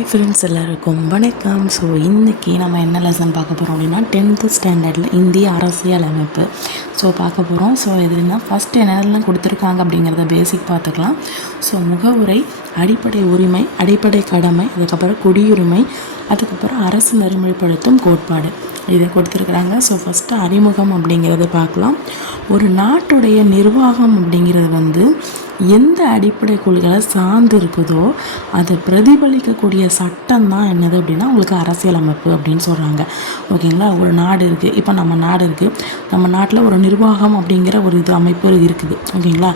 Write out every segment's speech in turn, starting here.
Hi friends, எல்லாருக்கும் வணக்கம். So இன்றைக்கி நம்ம என்ன லெசன் பார்க்க போகிறோம் அப்படின்னா 10th ஸ்டாண்டர்டில் இந்திய அரசியல் அமைப்பு பார்க்க போகிறோம். இதுனா ஃபஸ்ட்டு என்னெல்லாம் கொடுத்துருக்காங்க அப்படிங்கிறத பேசிக் பார்த்துக்கலாம். முகவுரை, அடிப்படை உரிமை, அடிப்படை கடமை, அதுக்கப்புறம் குடியுரிமை, அதுக்கப்புறம் அரசு நெறிமுறைப்படுத்தும் கோட்பாடு இதை கொடுத்துருக்குறாங்க. ஃபஸ்ட்டு அறிமுகம் அப்படிங்கிறத பார்க்கலாம். ஒரு நாட்டுடைய நிர்வாகம் அப்படிங்கிறது எந்த அடிப்படை கொள்கைகளை சார்ந்து இருக்குதோ அதை பிரதிபலிக்கக்கூடிய சட்டம் தான் என்னது அப்படின்னா உங்களுக்கு அரசியலமைப்பு அப்படின்னு சொல்கிறாங்க. ஓகேங்களா? ஒரு நாடு இருக்குது, இப்போ நம்ம நாடு இருக்குது, நம்ம நாட்டில் ஒரு நிர்வாகம் அப்படிங்கிற ஒரு அமைப்பு இருக்குது. ஓகேங்களா?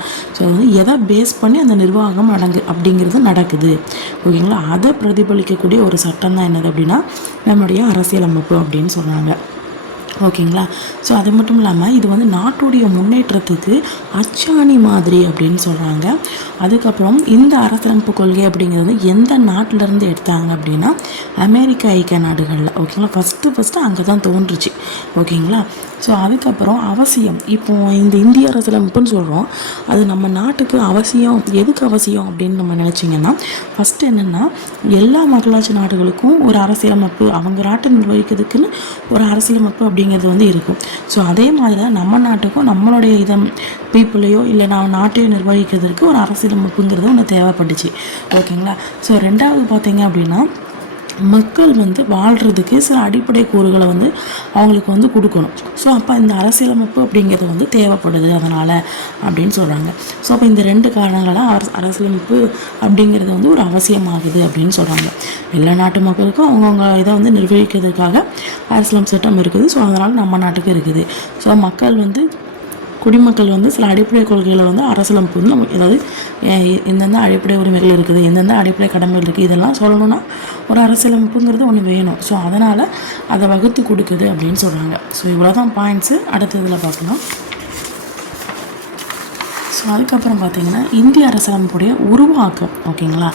எதை பேஸ் பண்ணி அந்த நிர்வாகம் அப்படிங்கிறது நடக்குது. ஓகேங்களா? அதை பிரதிபலிக்கக்கூடிய ஒரு சட்டம் தான் என்னது அப்படின்னா நம்முடைய அரசியலமைப்பு அப்படின்னு சொல்கிறாங்க. ஓகேங்களா? அது மட்டும் இல்லாமல் இது நாட்டுடைய முன்னேற்றத்துக்கு அச்சாணி மாதிரி அப்படின்னு சொல்கிறாங்க. அதுக்கப்புறம் இந்த அரசியலமைப்பு கொள்கை அப்படிங்கிறது எந்த நாட்டிலேருந்து எடுத்தாங்க அப்படின்னா அமெரிக்க ஐக்கிய நாடுகளில். ஓகேங்களா? ஃபஸ்ட்டு அங்கே தான் தோன்றுச்சு. ஓகேங்களா? அதுக்கப்புறம் அவசியம், இப்போது இந்த இந்திய அரசியலமைப்புன்னு சொல்கிறோம், அது நம்ம நாட்டுக்கு அவசியம். எதுக்கு அவசியம் அப்படின்னு நம்ம நினச்சிங்கன்னா, ஃபஸ்ட்டு என்னென்னா எல்லா மக்களாட்சி நாடுகளுக்கும் ஒரு அரசியலமைப்பு, அவங்க நாட்டை நிர்வகிக்கிறதுக்குன்னு ஒரு அரசியலமைப்பு அப்படிங்கிறது இருக்கும். அதே மாதிரி தான் நம்ம நாட்டுக்கும் நம்மளுடைய பீப்புளையோ இல்லை நம்ம நாட்டையோ நிர்வகிக்கிறதுக்கு ஒரு அரசியலமைப்புங்கிறது ஒன்று தேவைப்பட்டுச்சு. ஓகேங்களா? ரெண்டாவது பார்த்தீங்க அப்படின்னா மக்கள் வாழ்கிறதுக்கு சில அடிப்படை கூறுகளை அவங்களுக்கு கொடுக்கணும். அப்போ இந்த அரசியலமைப்பு அப்படிங்கிறது தேவைப்படுது அதனால் அப்படின்னு சொல்கிறாங்க. அப்போ இந்த ரெண்டு காரணங்களால் அரசியலமைப்பு அப்படிங்கிறது ஒரு அவசியமாகுது அப்படின்னு சொல்கிறாங்க. எல்லா நாட்டு மக்களுக்கும் அவங்கவுங்க இதை நிர்வகிக்கிறதுக்காக அரசியலமைப்பு சட்டம் இருக்குது. அதனால் நம்ம நாட்டுக்கு இருக்குது. மக்கள் குடிமக்கள் சில அடிப்படை கொள்கைகளை அரசியலமைப்பு நம்ம ஏதாவது எந்தெந்த அடிப்படை உரிமைகள் இருக்குது, எந்தெந்த அடிப்படை கடமைகள் இருக்குது, இதெல்லாம் சொல்லணும்னா ஒரு அரசியலமைப்புங்கிறது ஒன்று வேணும். அதனால் அதை வகுத்து கொடுக்குது அப்படின்னு சொல்கிறாங்க. இவ்வளோதான் பாயிண்ட்ஸு. அடுத்ததில் பார்க்கலாம். அதுக்கப்புறம் பார்த்திங்கன்னா இந்திய அரசியலமைப்புடைய உருவாக்கம். ஓகேங்களா?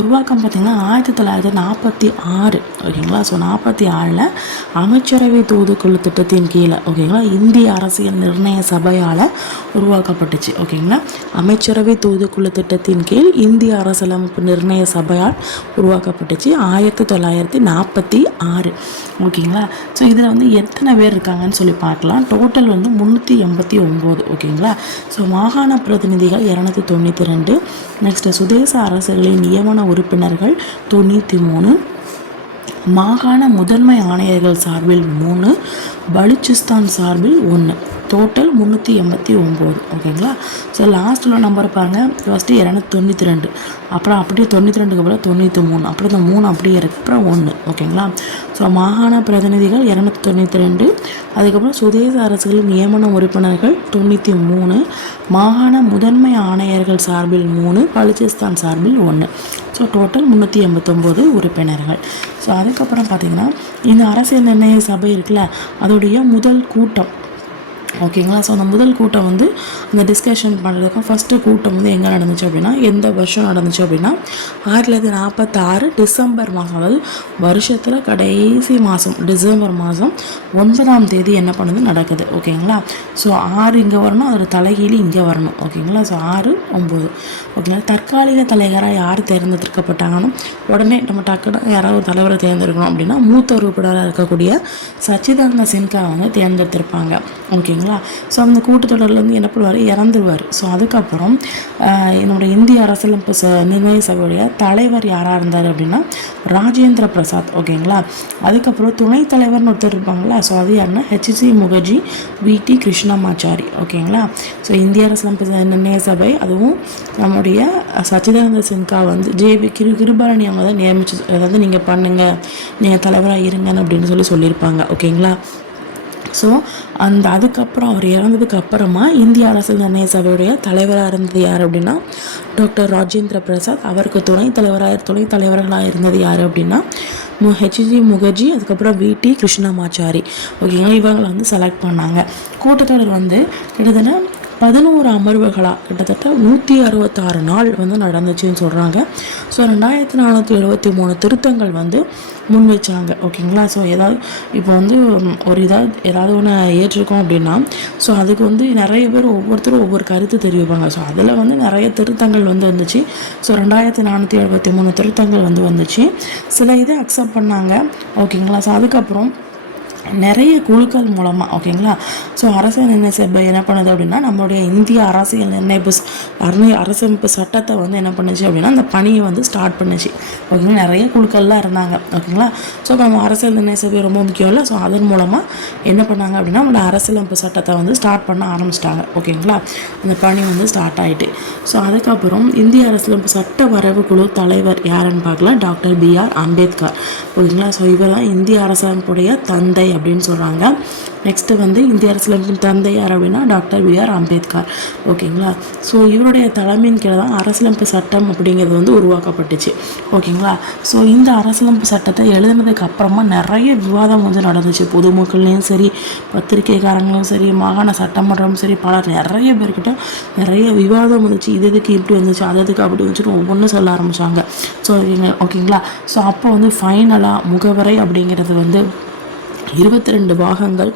உருவாக்கம் பார்த்திங்கன்னா 1946. ஓகேங்களா? 46 அமைச்சரவை தூதுக்குழு திட்டத்தின் கீழே, ஓகேங்களா, இந்திய அரசியல் நிர்ணய சபையால் உருவாக்கப்பட்டுச்சு. ஓகேங்களா? அமைச்சரவை தூதுக்குழு திட்டத்தின் கீழ் இந்திய அரசியலமைப்பு நிர்ணய சபையால் உருவாக்கப்பட்டுச்சு 1946. ஓகேங்களா? இதில் எத்தனை பேர் இருக்காங்கன்னு சொல்லி பார்க்கலாம். டோட்டல் 389. ஓகேங்களா? மாகாண பிரதிநிதிகள் 292. நெக்ஸ்ட்டு சுதேச அரசுகளின் நியமன உறுப்பினர்கள் 93. மாகாண முதன்மை ஆணையர்கள் சார்பில் 3, பலுச்சிஸ்தான் சார்பில் 1. டோட்டல் 389. ஓகேங்களா? லாஸ்ட்டில் நம்பர் பாருங்கள். ஃபஸ்ட்டு 292, அப்புறம் அப்படியே 92க்கு அப்புறம் 93, அப்புறம் இந்த 3 அப்படியே இருக்குது, அப்புறம் 1. ஓகேங்களா? மாகாண பிரதிநிதிகள் 292, அதுக்கப்புறம் சுதேச அரசுகளின் நியமன உறுப்பினர்கள் 93, மாகாண முதன்மை ஆணையர்கள் சார்பில் 3, பலுச்சிஸ்தான் சார்பில் 1. டோட்டல் 389 உறுப்பினர்கள். அதுக்கப்புறம் பார்த்திங்கன்னா இந்த அரசியல் நிர்ணய சபை இருக்குல்ல, அதோடைய முதல் கூட்டம். ஓகேங்களா? அந்த முதல் கூட்டம் அந்த டிஸ்கஷன் பண்ணுறதுக்கும் ஃபஸ்ட்டு கூட்டம் எங்கே நடந்துச்சு அப்படின்னா, எந்த வருஷம் நடந்துச்சு அப்படின்னா 1946 டிசம்பர் மாதம், அதாவது வருஷத்தில் கடைசி மாதம் டிசம்பர் மாதம் 9ஆம் தேதி என்ன பண்ணுது நடக்குது. ஓகேங்களா? 6 இங்கே வரணும், அதோட தலைகீழி இங்கே வரணும். ஓகேங்களா? 6, 9. ஓகேங்களா? தற்காலிக தலைவராக யார் தேர்ந்தெடுக்கப்பட்டாங்கன்னு உடனே நம்ம டக்குன்னு யாராவது ஒரு தலைவரை தேர்ந்தெடுக்கணும் அப்படின்னா மூத்த உறுப்பினராக இருக்கக்கூடிய சச்சிதானந்த சின்ஹா தேர்ந்தெடுத்திருப்பாங்க. ஓகேங்களா? அந்த கூட்டத்தொடர்லேருந்து என்ன பண்ணுவார், இறந்துருவார். அதுக்கப்புறம் என்னோட இந்திய அரசியலமைப்பு நிர்ணய சபையுடைய தலைவர் யாராக இருந்தார் அப்படின்னா ராஜேந்திர பிரசாத். ஓகேங்களா? அதுக்கப்புறம் துணைத் தலைவர்னு ஒருத்தர் இருப்பாங்களா, அது யாருன்னா ஹெச்சி முகர்ஜி, விடி கிருஷ்ணமாச்சாரி. ஓகேங்களா? இந்திய அரசியலமைப்பு நிர்ணய சபை, அதுவும் நம்முடைய சச்சிதானந்த சின்ஹா ஜேபி கிருபாரணி அவங்க தான் நியமிச்சு, அதாவது நீங்கள் பண்ணுங்கள், நீங்கள் தலைவராக இருங்கன்னு அப்படின்னு சொல்லியிருப்பாங்க. ஓகேங்களா? அதுக்கப்புறம் அவர் இறந்ததுக்கு அப்புறமா இந்திய அரசியல் நிர்ணய சபையுடைய தலைவராக இருந்தது யார் அப்படின்னா டாக்டர் ராஜேந்திர பிரசாத். அவருக்கு துணைத் தலைவர்களாக இருந்தது யார் அப்படின்னா ஹெச்ஜி முகர்ஜி, அதுக்கப்புறம் விடி கிருஷ்ணமாச்சாரி. ஓகேங்களா? இவங்களை செலக்ட் பண்ணாங்க. கூட்டத்தொடர் கிட்டத்தட்ட 11 அமர்வுகளாக கிட்டத்தட்ட 166 நாள் வந்து நடந்துச்சுன்னு சொல்கிறாங்க. ஸோ 2473 திருத்தங்கள் வந்து முன் வச்சாங்க. ஓகேங்களா. ஸோ ஏதாவது இப்போ வந்து ஒரு ஏதாவது ஒன்று ஏற்றிருக்கோம் அப்படின்னா ஸோ அதுக்கு வந்து நிறைய பேர் ஒவ்வொருத்தரும் ஒவ்வொரு கருத்து தெரிவிப்பாங்க. ஸோ அதில் வந்து நிறைய திருத்தங்கள் வந்து வந்துச்சு. ஸோ 2473 திருத்தங்கள் வந்து வந்துச்சு. சில இதை அக்செப்ட் பண்ணாங்க. ஓகேங்களா. ஸோ அதுக்கப்புறம் நிறைய குழுக்கள் மூலமாக ஓகேங்களா. ஸோ அரசியல் நிர்ணய சபை என்ன பண்ணுது அப்படின்னா நம்மளுடைய இந்திய அரசமைப்பு சட்டத்தை வந்து என்ன பண்ணுச்சு அப்படின்னா அந்த பணியை வந்து ஸ்டார்ட் பண்ணுச்சு. ஓகேங்களா. நிறைய குழுக்கள்லாம் இருந்தாங்க. ஓகேங்களா. ஸோ நம்ம அரசியல் நிர்ணய சபை ரொம்ப முக்கியம் இல்லை. ஸோ அதன் மூலமாக என்ன பண்ணாங்க அப்படின்னா நம்மளோட அரசியலமைப்பு சட்டத்தை வந்து ஸ்டார்ட் பண்ண ஆரம்பிச்சிட்டாங்க. ஓகேங்களா. அந்த பணி வந்து ஸ்டார்ட் ஆகிட்டு ஸோ அதுக்கப்புறம் இந்திய அரசியலமைப்பு சட்ட வரைவு குழு தலைவர் யாருன்னு பார்க்கலாம், டாக்டர் BR அம்பேத்கர். ஓகேங்களா. ஸோ இவர் தான் இந்திய அரசமைப்புடைய தந்தை அப்படின்னு சொல்கிறாங்க. நெக்ஸ்ட்டு வந்து இந்திய அரசியலமைப்பின் தந்தை யார் அப்படின்னா டாக்டர் BR அம்பேத்கர். ஓகேங்களா. ஸோ இவருடைய தலைமையின் கீழே தான் அரசியலமைப்பு சட்டம் அப்படிங்கிறது வந்து உருவாக்கப்பட்டுச்சு. ஓகேங்களா. ஸோ இந்த அரசியலமைப்பு சட்டத்தை எழுதுனதுக்கு அப்புறமா நிறைய விவாதம் வந்து நடந்துச்சு. பொதுமக்கள்லையும் சரி, பத்திரிகைக்காரங்களும் சரி, மாகாண சட்டமன்றமும் சரி, நிறைய பேர்கிட்ட நிறைய விவாதம் வந்துச்சு. இதுக்கு இப்படி வந்துச்சு, அதுக்கு அப்படி வந்துச்சுன்னு ஒவ்வொன்றும் சொல்ல ஆரம்பித்தாங்க. ஸோ ஓகேங்களா. ஸோ அப்போ வந்து ஃபைனலாக முகவரை அப்படிங்கிறது வந்து 22 பாகங்கள்,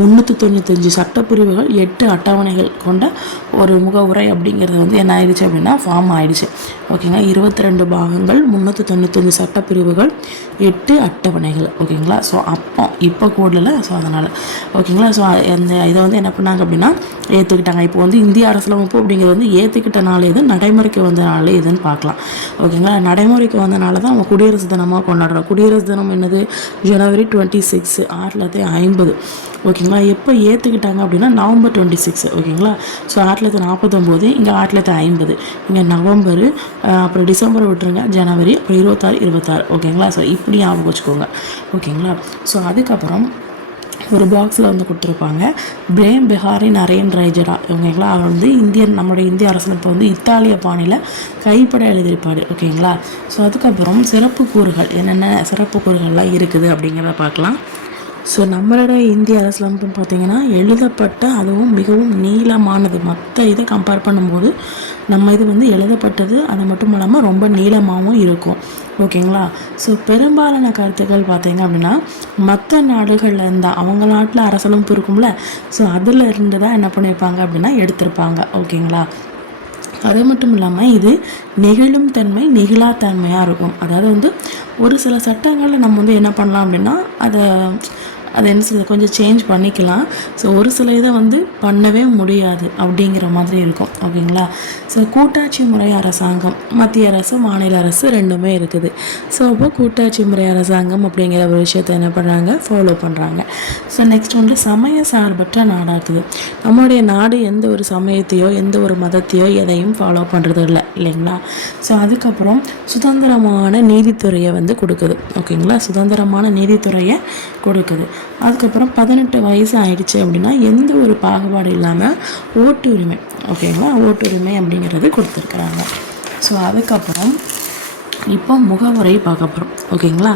395 சட்டப்பிரிவுகள், 8 அட்டவணைகள் கொண்ட ஒரு முகவுரை அப்படிங்கிறது வந்து என்ன ஆயிடுச்சு அப்படின்னா ஃபார்ம் ஆயிடுச்சு. ஓகேங்களா. 22 பாகங்கள், 395 சட்டப்பிரிவுகள், 8 அட்டவணைகள். ஓகேங்களா. ஸோ இப்போ கூடல. ஸோ அதனால் ஓகேங்களா. ஸோ இதை வந்து என்ன பண்ணாங்க அப்படின்னா ஏற்றுக்கிட்டாங்க. இப்போ வந்து இந்திய அரசியலமைப்பு அப்படிங்கிறது வந்து ஏற்றுக்கிட்ட நாள் எது, நடைமுறைக்கு வந்த நாள் எதுன்னு பார்க்கலாம். ஓகேங்களா. நடைமுறைக்கு வந்தனால தான் அவங்க குடியரசு தினமாக கொண்டாடுறோம். குடியரசு தினம் என்னது, ஜனவரி 26, 1950. ஓகேங்களா. எப்போ ஏற்றுக்கிட்டாங்க அப்படின்னா நவம்பர் 26. ஓகேங்களா. ஸோ 1949, இங்கே 1950, இங்கே நவம்பர், அப்புறம் டிசம்பர் விட்டுருங்க, ஜனவரி, அப்புறம் 26. ஓகேங்களா. ஸோ இப்படி ஞாபகம் வச்சுக்கோங்க. ஓகேங்களா. ஸோ அதுக்கப்புறம் ஒரு பாக்ஸில் வந்து கொடுத்துருப்பாங்க பிரேம் பெஹாரி நரேன் ரைஜரா. ஓகேங்களா. அவர் வந்து நம்மளுடைய இந்திய அரசியலமைப்பு வந்து இத்தாலிய பாணியில் கைப்பட எழுதியிருப்பார். ஓகேங்களா. ஸோ அதுக்கப்புறம் சிறப்பு கூறுகள் என்னென்ன சிறப்பு கூறுகள்லாம் இருக்குது அப்படிங்கிறத பார்க்கலாம். ஸோ நம்மளோட இந்திய அரசியலமைப்புன்னு பார்த்தீங்கன்னா எழுதப்பட்ட, அதுவும் மிகவும் நீளமானது. மற்ற இதை கம்பேர் பண்ணும்போது நம்ம இது வந்து எழுதப்பட்டது, அது மட்டும் இல்லாமல் ரொம்ப நீளமாகவும் இருக்கும். ஓகேங்களா. ஸோ பெரும்பாலான கருத்துக்கள் பார்த்தீங்க அப்படின்னா மற்ற நாடுகளில் இருந்தால் அவங்க நாட்டில் அரசியலமைப்பு இருக்கும்ல, ஸோ அதில் இருந்து தான் என்ன பண்ணியிருப்பாங்க அப்படின்னா எடுத்திருப்பாங்க. ஓகேங்களா. அது மட்டும் இல்லாமல் இது நெகிழும் தன்மை, நெகிழாத்தன்மையாக இருக்கும். அதாவது வந்து ஒரு சில சட்டங்களில் நம்ம வந்து என்ன பண்ணலாம் அப்படின்னா அதை என்ன செய்ய கொஞ்சம் சேஞ்ச் பண்ணிக்கலாம். ஸோ ஒரு சில இதை வந்து பண்ணவே முடியாது அப்படிங்கிற மாதிரி இருக்கும். ஓகேங்களா. ஸோ கூட்டாட்சி முறை அரசாங்கம், மத்திய அரசு, மாநில அரசு ரெண்டுமே இருக்குது. ஸோ அப்போ கூட்டாட்சி முறை அரசாங்கம் அப்படிங்கிற ஒரு விஷயத்தை என்ன பண்ணுறாங்க, ஃபாலோ பண்ணுறாங்க. ஸோ நெக்ஸ்ட் வந்து சமய சார்பற்ற நாடாக்குது. நம்மளுடைய நாடு எந்த ஒரு சமயத்தையோ எந்த ஒரு மதத்தையோ எதையும் ஃபாலோ பண்ணுறது இல்லைங்களா. ஸோ அதுக்கப்புறம் சுதந்திரமான நீதித்துறையை வந்து கொடுக்குது. ஓகேங்களா. சுதந்திரமான நீதித்துறையை கொடுக்குது. அதுக்கப்புறம் 18 வயசு ஆயிடுச்சு அப்படின்னா எந்த ஒரு பாகுபாடு இல்லாமல் ஓட்டு உரிமை, ஓகேங்களா, ஓட்டு உரிமை அப்படிங்கிறது கொடுத்துருக்குறாங்க. ஸோ அதுக்கப்புறம் இப்போ முகவுரை பார்க்க போகிறோம். ஓகேங்களா.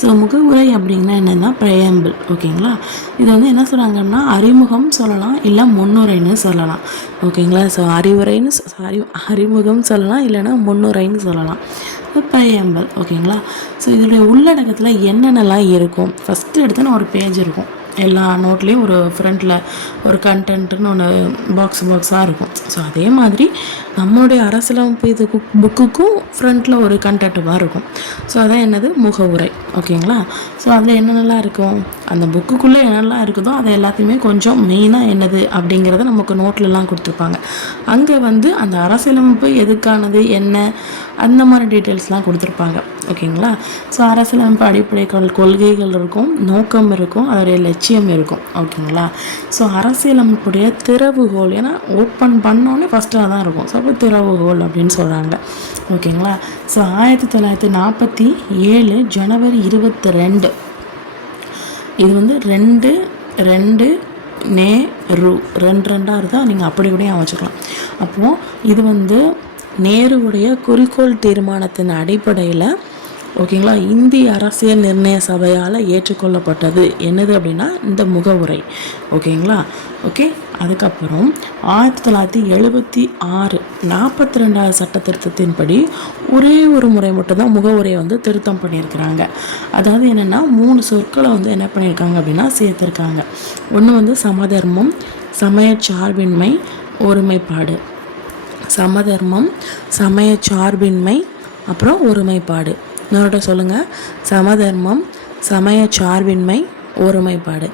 ஸோ முகவுரை அப்படின்னா என்னென்னா ப்ரையம்பிள். ஓகேங்களா. இது வந்து என்ன சொல்கிறாங்கன்னா அறிமுகம் சொல்லலாம், இல்லை முன்னுரைன்னு சொல்லலாம். ஓகேங்களா. ஸோ அறிமுகம் சொல்லலாம், இல்லைன்னா முன்னுரைன்னு சொல்லலாம். ப்ரையம்பிள். ஓகேங்களா. ஸோ இதோடைய உள்ளடக்கத்தில் என்னென்னலாம் இருக்கும், ஃபஸ்ட்டு எடுத்தோன்னா ஒரு பேஜ் இருக்கும். எல்லா நோட்லேயும் ஒரு ஃப்ரண்ட்டில் ஒரு கண்டென்ட்னு ஒன்று பாக்ஸாக இருக்கும். ஸோ அதே மாதிரி நம்மளுடைய அரசியலமைப்பு இது புக்குக்கும் ஃப்ரண்ட்டில் ஒரு கண்டென்ட்டுமாக இருக்கும். ஸோ அதான் என்னது, முகவுரை. ஓகேங்களா. ஸோ அதில் என்னென்னலாம் இருக்கும், அந்த புக்குக்குள்ளே என்னெல்லாம் இருக்குதோ அதை எல்லாத்தையுமே கொஞ்சம் மெயினாக என்னது அப்படிங்கிறத நமக்கு நோட்லலாம் கொடுத்துருப்பாங்க. அங்கே வந்து அந்த அரசியலமைப்பு எதுக்கானது என்ன அந்த மாதிரி டீட்டெயில்ஸ்லாம் கொடுத்துருப்பாங்க. ஓகேங்களா. ஸோ அரசியலமைப்பு அடிப்படை கொள்கைகள் இருக்கும், நோக்கம் இருக்கும், அதோடைய லட்சியம் இருக்கும். ஓகேங்களா. ஸோ அரசியலமைப்புடைய திறவுகோல், ஏன்னா ஓப்பன் பண்ணோன்னே ஃபஸ்ட்டாக தான் இருக்கும். ஸோ அப்போ திறவுகோல் அப்படின்னு சொல்கிறாங்க. ஓகேங்களா. ஸோ 1947 ஜனவரி 22 இது வந்து 2 நேரு 2 இருந்தால் நீங்கள் அப்படி கூட வச்சுக்கலாம். அப்போது இது வந்து நேருவுடைய குறிக்கோள் தீர்மானத்தின் அடிப்படையில் ஓகேங்களா இந்திய அரசியல் நிர்ணய சபையால் ஏற்றுக்கொள்ளப்பட்டது என்னது அப்படின்னா இந்த முகவுரை. ஓகேங்களா. ஓகே. அதுக்கப்புறம் 1976 42வது சட்ட திருத்தத்தின்படி ஒரே ஒரு முறை மட்டும்தான் முகவுரையை வந்து திருத்தம் பண்ணியிருக்கிறாங்க. அதாவது என்னென்னா 3 சொற்களை வந்து என்ன பண்ணியிருக்காங்க அப்படின்னா சேர்த்துருக்காங்க. ஒன்று வந்து சமதர்மம், சமய சார்பின்மை, ஒருமைப்பாடு. சமதர்மம், சமய சார்பின்மை, அப்புறம் ஒருமைப்பாடு. இன்னொரு சொல்லுங்கள், சமதர்மம், சமய சார்பின்மை, ஒருமைப்பாடு.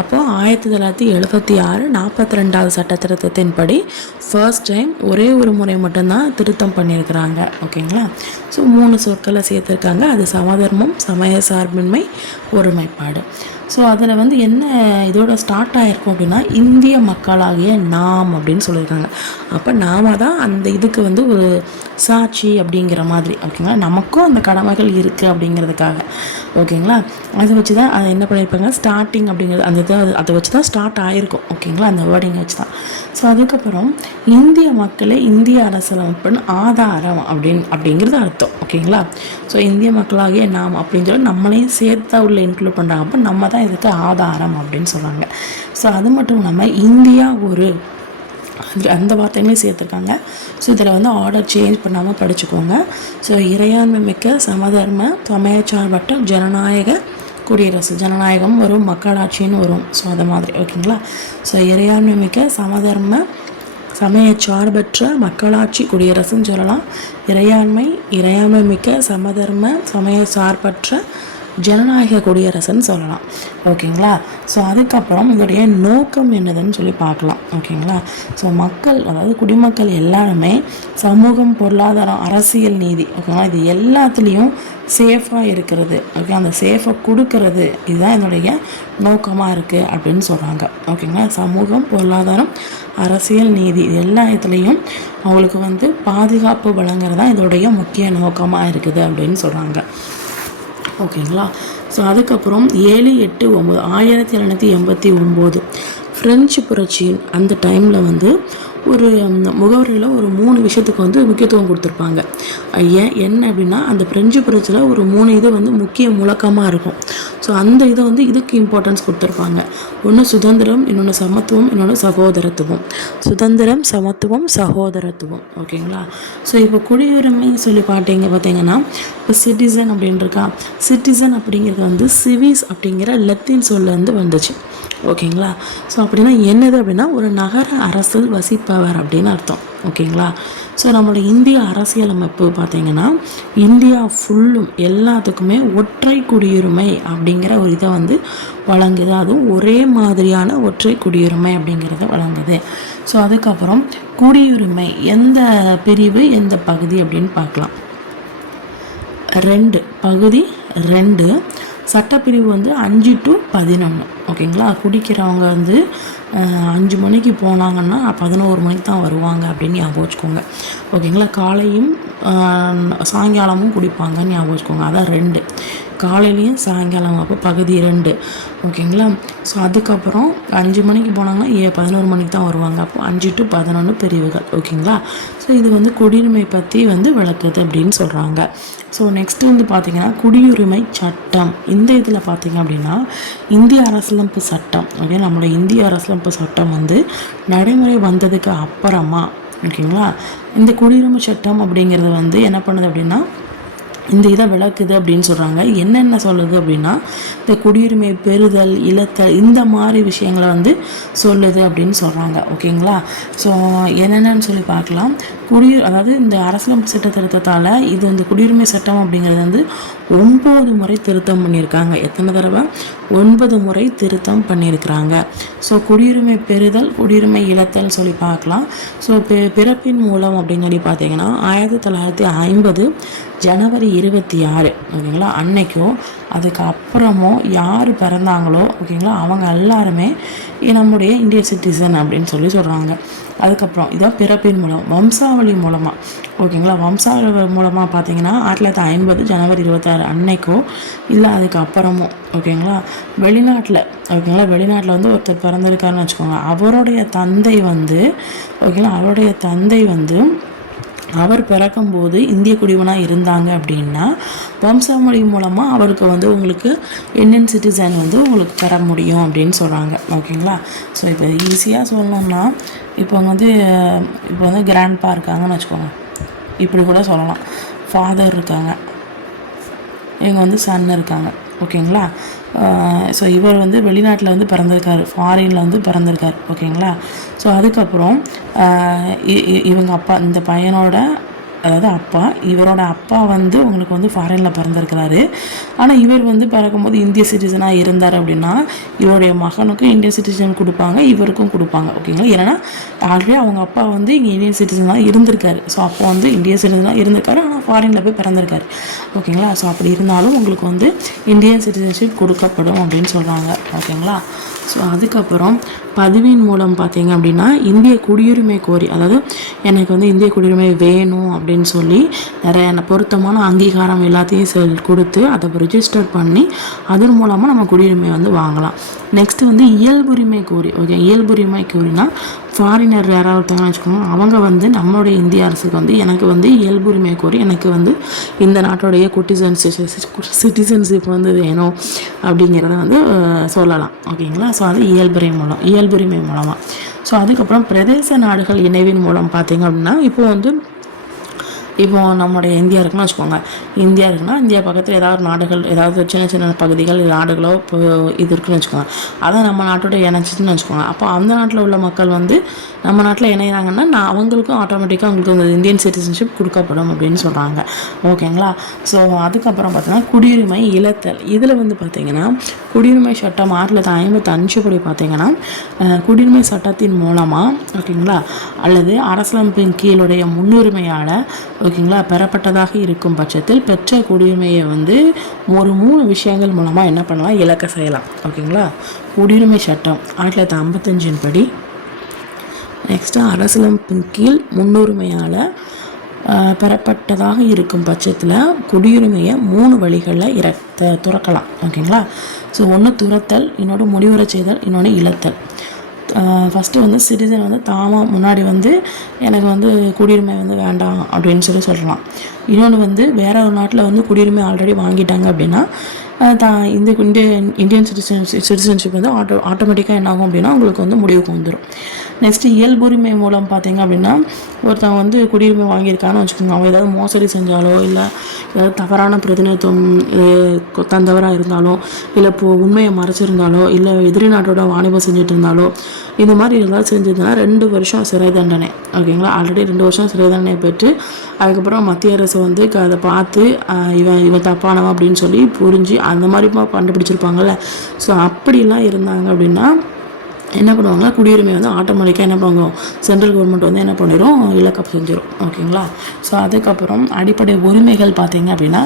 அப்போது 1976 42வது சட்ட திருத்தத்தின்படி ஃபர்ஸ்ட் டைம் ஒரே ஒரு முறை மட்டும்தான் திருத்தம் பண்ணியிருக்கிறாங்க. ஓகேங்களா? ஸோ 3 சொற்களை சேர்த்துருக்காங்க. அது சமதர்மம், சமய சார்பின்மை, ஒருமைப்பாடு. ஸோ அதில் வந்து என்ன இதோட ஸ்டார்ட் ஆகிருக்கும் அப்படின்னா இந்திய மக்களாகிய நாம் அப்படின்னு சொல்லியிருக்காங்க. அப்போ நாம தான் அந்த இதுக்கு வந்து ஒரு சாட்சி அப்படிங்கிற மாதிரி. ஓகேங்களா? நமக்கும் அந்த கடமைகள் இருக்குது அப்படிங்கிறதுக்காக. ஓகேங்களா? அதை வச்சு தான் அதை என்ன பண்ணியிருப்பாங்க, ஸ்டார்டிங் அப்படிங்கிறது அந்த இதை அதை வச்சு தான் ஸ்டார்ட் ஆகிருக்கும். ஓகேங்களா? அந்த வேர்டிங்கை வச்சு தான். ஸோ அதுக்கப்புறம் இந்திய மக்களே இந்திய அரசியலமைப்பின் ஆதாரம் அப்படிங்கிறது அர்த்தம். ஓகேங்களா? ஸோ இந்திய மக்களாகிய நாம் அப்படின்னு சொல்லி நம்மளையும் சேர்த்தா உள்ள இன்க்ளூட் பண்ணுறாங்க. அப்போ நம்ம தான் இதுக்கு ஆதாரம் அப்படின்னு சொல்கிறாங்க. ஸோ அது மட்டும் இல்லாமல் இந்தியா ஒரு அந்த வார்த்தைகளையும் சேர்த்துருக்காங்க. ஸோ இதில் வந்து ஆர்டர் சேஞ்ச் பண்ணாமல் படிச்சுக்கோங்க. ஸோ இறையாண்மை மிக்க சமதர்ம சமயச்சார்பற்ற ஜனநாயக குடியரசு, ஜனநாயகம் வரும், மக்களாட்சின்னு வரும். ஸோ அது மாதிரி. ஓகேங்களா? ஸோ இறையாண்மை மிக்க சமதர்ம சமயச்சார்பற்ற மக்களாட்சி குடியரசுன்னு சொல்லலாம். இறையாண்மை மிக்க சமதர்ம சமயச்சார்பற்ற ஜனநாயக குடியரசுன்னு சொல்லலாம். ஓகேங்களா? ஸோ அதுக்கப்புறம் இதோடைய நோக்கம் என்னதுன்னு சொல்லி பார்க்கலாம். ஓகேங்களா? ஸோ மக்கள், அதாவது குடிமக்கள் எல்லாருமே சமூகம், பொருளாதாரம், அரசியல், நீதி, ஓகேங்களா, இது எல்லாத்துலேயும் சேஃபாக இருக்கிறது. ஓகே, அந்த சேஃபை கொடுக்கறது இதுதான் என்னுடைய நோக்கமாக இருக்குது அப்படின்னு சொல்கிறாங்க. ஓகேங்களா? சமூகம், பொருளாதாரம், அரசியல், நீதி, இது எல்லா இடத்துலையும் அவங்களுக்கு வந்து பாதுகாப்பு வழங்குறது தான் இதோடைய முக்கிய நோக்கமாக இருக்குது அப்படின்னு சொல்கிறாங்க. ஓகேங்களா? ஸோ அதுக்கப்புறம் 7/8/9 1789 ஃப்ரெஞ்சு புரட்சியின் அந்த டைமில் வந்து ஒரு முகவரியில் ஒரு 3 விஷயத்துக்கு வந்து முக்கியத்துவம் கொடுத்துருப்பாங்க. என்ன அப்படின்னா அந்த பிரெஞ்சு புரட்சியில் ஒரு 3 இது வந்து முக்கிய முழக்கமாக இருக்கும். ஸோ அந்த இதை வந்து இதுக்கு இம்பார்ட்டன்ஸ் கொடுத்துருப்பாங்க. ஒன்று சுதந்திரம், இன்னொன்று சமத்துவம், இன்னொன்று சகோதரத்துவம். சுதந்திரம், சமத்துவம், சகோதரத்துவம். ஓகேங்களா? ஸோ இப்போ குடியுரிமை சொல்லி பார்த்தீங்கன்னா இப்போ சிட்டிசன் அப்படின்னு இருக்கா. சிட்டிசன் அப்படிங்கிறது வந்து சிவிஸ் அப்படிங்கிற லத்தீன் சொல்லேருந்து வந்துச்சு. ஓகேங்களா? ஸோ அப்படின்னா என்னது அப்படின்னா ஒரு நகர அரசில் வசிப்பவர் அப்படின்னு அர்த்தம். ஓகேங்களா? ஸோ நம்மளோட இந்திய அரசியலமைப்பு பார்த்திங்கன்னா இந்தியா ஃபுல்லும் எல்லாத்துக்குமே ஒற்றை குடியுரிமை அப்படிங்கிற ஒரு இதை வந்து வழங்குது. அதுவும் ஒரே மாதிரியான ஒற்றை குடியுரிமை அப்படிங்கிறத வழங்குது. ஸோ அதுக்கப்புறம் குடியுரிமை எந்த பிரிவு எந்த பகுதி அப்படின்னு பார்க்கலாம். 2 பகுதி 2 சட்டப்பிரிவு வந்து 5 to 11. ஓகேங்களா? குடிக்கிறவங்க வந்து 5 மணிக்கு போனாங்கன்னா 11 மணிக்கு தான் வருவாங்க அப்படின்னு ஞாபகம் வச்சுக்கோங்க. ஓகேங்களா? காலையும் சாயங்காலமும் குடிப்பாங்கன்னு ஞாபகம் வச்சுக்கோங்க. அதான் 2 காலையிலையும் சாயங்காலம். அப்போ பகுதி 2. ஓகேங்களா? ஸோ அதுக்கப்புறம் 5 மணிக்கு போனாங்கன்னா 11 மணிக்கு தான் வருவாங்க. அப்போ 5 to 11 பிரிவுகள். ஓகேங்களா? ஸோ இது வந்து குடியுரிமை பற்றி வந்து விளக்குது அப்படின்னு சொல்கிறாங்க. ஸோ நெக்ஸ்ட்டு வந்து பார்த்திங்கன்னா குடியுரிமை சட்டம். இந்த இதில் பார்த்திங்க அப்படின்னா இந்திய அரசியலமைப்பு சட்டம், ஓகே, நம்மளோட இந்திய அரசியலமைப்பு சட்டம் வந்து நடைமுறை வந்ததுக்கு அப்புறமா, ஓகேங்களா, இந்த குடியுரிமை சட்டம் அப்படிங்கிறது வந்து என்ன பண்ணுது அப்படின்னா இந்த இதை விளக்குது அப்படின்னு சொல்கிறாங்க. என்னென்ன சொல்லுது அப்படின்னா இந்த குடியுரிமை பெறுதல், இழத்தல், இந்த மாதிரி விஷயங்களை வந்து சொல்லுது அப்படின்னு சொல்கிறாங்க. ஓகேங்களா? ஸோ என்னென்னு சொல்லி பார்க்கலாம். அதாவது இந்த அரசியலமைப்பு சட்ட திருத்தத்தால் இது இந்த குடியுரிமை சட்டம் அப்படிங்கிறது வந்து 9 முறை திருத்தம் பண்ணியிருக்காங்க. எத்தனை தடவை? 9 முறை திருத்தம் பண்ணியிருக்கிறாங்க. ஸோ குடியுரிமை பெறுதல், குடியுரிமை இழத்தல் சொல்லி பார்க்கலாம். ஸோ பிறப்பின் மூலம் அப்படின்னு சொல்லி பார்த்தீங்கன்னா 1950 ஜனவரி 26, ஓகேங்களா, அன்னைக்கும் அதுக்கு அப்புறமும் யார் பிறந்தாங்களோ, ஓகேங்களா, அவங்க எல்லாருமே நம்முடைய இந்திய சிட்டிசன் அப்படின்னு சொல்கிறாங்க. அதுக்கப்புறம் இதான் பிறப்பின் மூலம். வம்சாவளி மூலமாக, ஓகேங்களா, வம்சாவளி மூலமாக பார்த்தீங்கன்னா 1950 ஜனவரி 26 அன்னைக்கும் இல்லை அதுக்கு அப்புறமும், ஓகேங்களா, வெளிநாட்டில், ஓகேங்களா, வெளிநாட்டில் வந்து ஒருத்தர் பிறந்திருக்காருன்னு வச்சுக்கோங்க. அவருடைய தந்தை வந்து, ஓகேங்களா, அவருடைய தந்தை வந்து அவர் பிறக்கும்போது இந்திய குடிமகனாக இருந்தாங்க அப்படின்னா வம்சாவளி மூலமாக அவருக்கு வந்து உங்களுக்கு இந்தியன் சிட்டிசன் வந்து உங்களுக்கு பெற முடியும் அப்படின்னு சொல்கிறாங்க. ஓகேங்களா? ஸோ இப்போ ஈஸியாக சொல்லணும்னா இப்போ வந்து கிராண்ட்பா இருக்காங்கன்னு வச்சுக்கோங்க, இப்படி கூட சொல்லலாம். ஃபாதர் இருக்காங்க, இவங்க வந்து சன் இருக்காங்க. ஓகேங்களா? ஸோ இவர் வந்து வெளிநாட்டில் வந்து பிறந்திருக்காரு, ஃபாரினில் வந்து பிறந்திருக்காரு. ஓகேங்களா? ஸோ அதுக்கப்புறம் இவங்க அப்பா, இந்த பையனோட அதாவது அப்பா, இவரோட அப்பா வந்து உங்களுக்கு வந்து ஃபாரினில் பிறந்திருக்கிறாரு. ஆனால் இவர் வந்து பிறக்கும்போது இந்திய சிட்டிசனாக இருந்தார் அப்படின்னா இவருடைய மகனுக்கும் இந்தியன் சிட்டிசன் கொடுப்பாங்க, இவருக்கும் கொடுப்பாங்க. ஓகேங்களா? ஏன்னா ஆல்ரெடி அவங்க அப்பா வந்து இங்கே இந்தியன் சிட்டிசனாக இருந்திருக்காரு. ஸோ அப்போ வந்து இந்திய சிட்டிசனாக இருந்திருக்காரு, ஆனால் ஃபாரினில் போய் பிறந்திருக்காரு. ஓகேங்களா? ஸோ அப்படி இருந்தாலும் உங்களுக்கு வந்து இந்தியன் சிட்டிசன்ஷிப் கொடுக்கப்படும் அப்படின்னு சொல்கிறாங்க. ஓகேங்களா? ஸோ அதுக்கப்புறம் பதிவின் மூலம் பார்த்தீங்க அப்படின்னா இந்திய குடியுரிமை கோரி, அதாவது எனக்கு வந்து இந்திய குடியுரிமை வேணும் அப்படின்னு சொல்லி நிறைய பொருத்தமான அங்கீகாரம் எல்லாத்தையும் கொடுத்து அதை ரிஜிஸ்டர் பண்ணி அதன் மூலமாக நம்ம குடியுரிமை வந்து வாங்கலாம். நெக்ஸ்ட்டு வந்து இயல்புரிமை கோரி. ஓகே, இயல்புரிமை கோரினா ஃபாரினர் யாராவது ஒருத்தவங்க வச்சுக்கோங்க, அவங்க வந்து நம்மளுடைய இந்திய அரசுக்கு வந்து எனக்கு வந்து இயல்புரிமை கோரி எனக்கு வந்து இந்த நாட்டோடைய சிட்டிசன்ஷிப் வந்து வேணும் அப்படிங்கிறத வந்து சொல்லலாம். ஓகேங்களா? ஸோ அது இயல்புரிமை மூலமாக. ஸோ அதுக்கப்புறம் பிரதேச நாடுகள் இணைவின் மூலம் பார்த்தீங்க அப்படின்னா இப்போ நம்மளுடைய இந்தியா இருக்குன்னு வச்சுக்கோங்க, இந்தியா இருக்குன்னா இந்தியா பக்கத்தில் ஏதாவது நாடுகள், ஏதாவது சின்ன சின்ன பகுதிகள் நாடுகளோ இப்போ இது இருக்குன்னு வச்சுக்கோங்க, அதை நம்ம நாட்டோட இணைச்சின்னு வச்சுக்கோங்க. அப்போ அந்த நாட்டில் உள்ள மக்கள் வந்து நம்ம நாட்டில் இணைகிறாங்கன்னா அவங்களுக்கும் ஆட்டோமேட்டிக்காக அவங்களுக்கு அந்த இந்தியன் சிட்டிசன்ஷிப் கொடுக்கப்படும் அப்படின்னு சொல்கிறாங்க. ஓகேங்களா? ஸோ அதுக்கப்புறம் பார்த்தீங்கன்னா குடியுரிமை இழத்தல். இதில் வந்து பார்த்திங்கன்னா குடியுரிமை சட்டம் 1955 படி பார்த்திங்கன்னா குடியுரிமை சட்டத்தின் மூலமாக, ஓகேங்களா, அல்லது அரசியலமைப்பின் கீழுடைய முன்னுரிமையால், ஓகேங்களா, பெறப்பட்டதாக இருக்கும் பட்சத்தில் பெற்ற குடியுரிமையை வந்து ஒரு 3 விஷயங்கள் மூலமாக என்ன பண்ணலாம், இழக்க செய்யலாம். ஓகேங்களா? குடியுரிமை சட்டம் 1955 படி, நெக்ஸ்ட்டு அரசியலமைப்பின் கீழ் முன்னுரிமையால் பெறப்பட்டதாக இருக்கும் பட்சத்தில் குடியுரிமையை 3 வழிகளில் துறக்கலாம். ஓகேங்களா? ஸோ ஒன்று துரத்தல், இன்னொன்று முடிவுரை செய்தல், இன்னொன்று இழத்தல். ஃபஸ்ட்டு வந்து சிட்டிசன் வந்து முன்னாடி வந்து எனக்கு வந்து குடியுரிமை வந்து வேண்டாம் அப்படின்னு சொல்லலாம். இன்னொன்று வந்து வேற ஒரு நாட்டில் வந்து குடியுரிமை ஆல்ரெடி வாங்கிட்டாங்க அப்படின்னா இந்த இந்தியன் சிட்டிசன்ஷிப் வந்து ஆட்டோமேட்டிக்காக என்ன ஆகும் அப்படின்னா உங்களுக்கு வந்து முடிவுக்கு வந்துடும். நெக்ஸ்ட்டு இயல்புரிமை மூலம் பார்த்தீங்க அப்படின்னா ஒருத்தவங்க வந்து குடியுரிமை வாங்கியிருக்கான்னு வச்சுக்கோங்க, அவங்க ஏதாவது மோசடி செஞ்சாலோ இல்லை ஏதாவது தவறான பிரதிநிதித்துவம் தந்தவராக இருந்தாலோ இல்லை இப்போது உண்மையை மறைச்சிருந்தாலோ இல்லை எதிரி நாட்டோட வாணிபம் செஞ்சுட்டு இருந்தாலோ இந்த மாதிரி ஏதாவது செஞ்சதுன்னா 2 வருஷம் சிறை தண்டனை. ஓகேங்களா? ஆல்ரெடி 2 வருஷம் சிறை தண்டனை பெற்று அதுக்கப்புறம் மத்திய அரசு வந்து அதை பார்த்து இவன் தப்பானவன் அப்படின்னு சொல்லி புரிஞ்சு அந்த மாதிரி கண்டுபிடிச்சிருப்பாங்கல்ல. ஸோ அப்படிலாம் இருந்தாங்க அப்படின்னா என்ன பண்ணுவாங்க, குடியுரிமை வந்து ஆட்டோமேட்டிக்காக என்ன பண்ணுவோம், சென்ட்ரல் கவர்மெண்ட் வந்து என்ன பண்ணிடும், இலக்கம் செஞ்சிடும். ஓகேங்களா? ஸோ அதுக்கப்புறம் அடிப்படை உரிமைகள் பார்த்தீங்க அப்படின்னா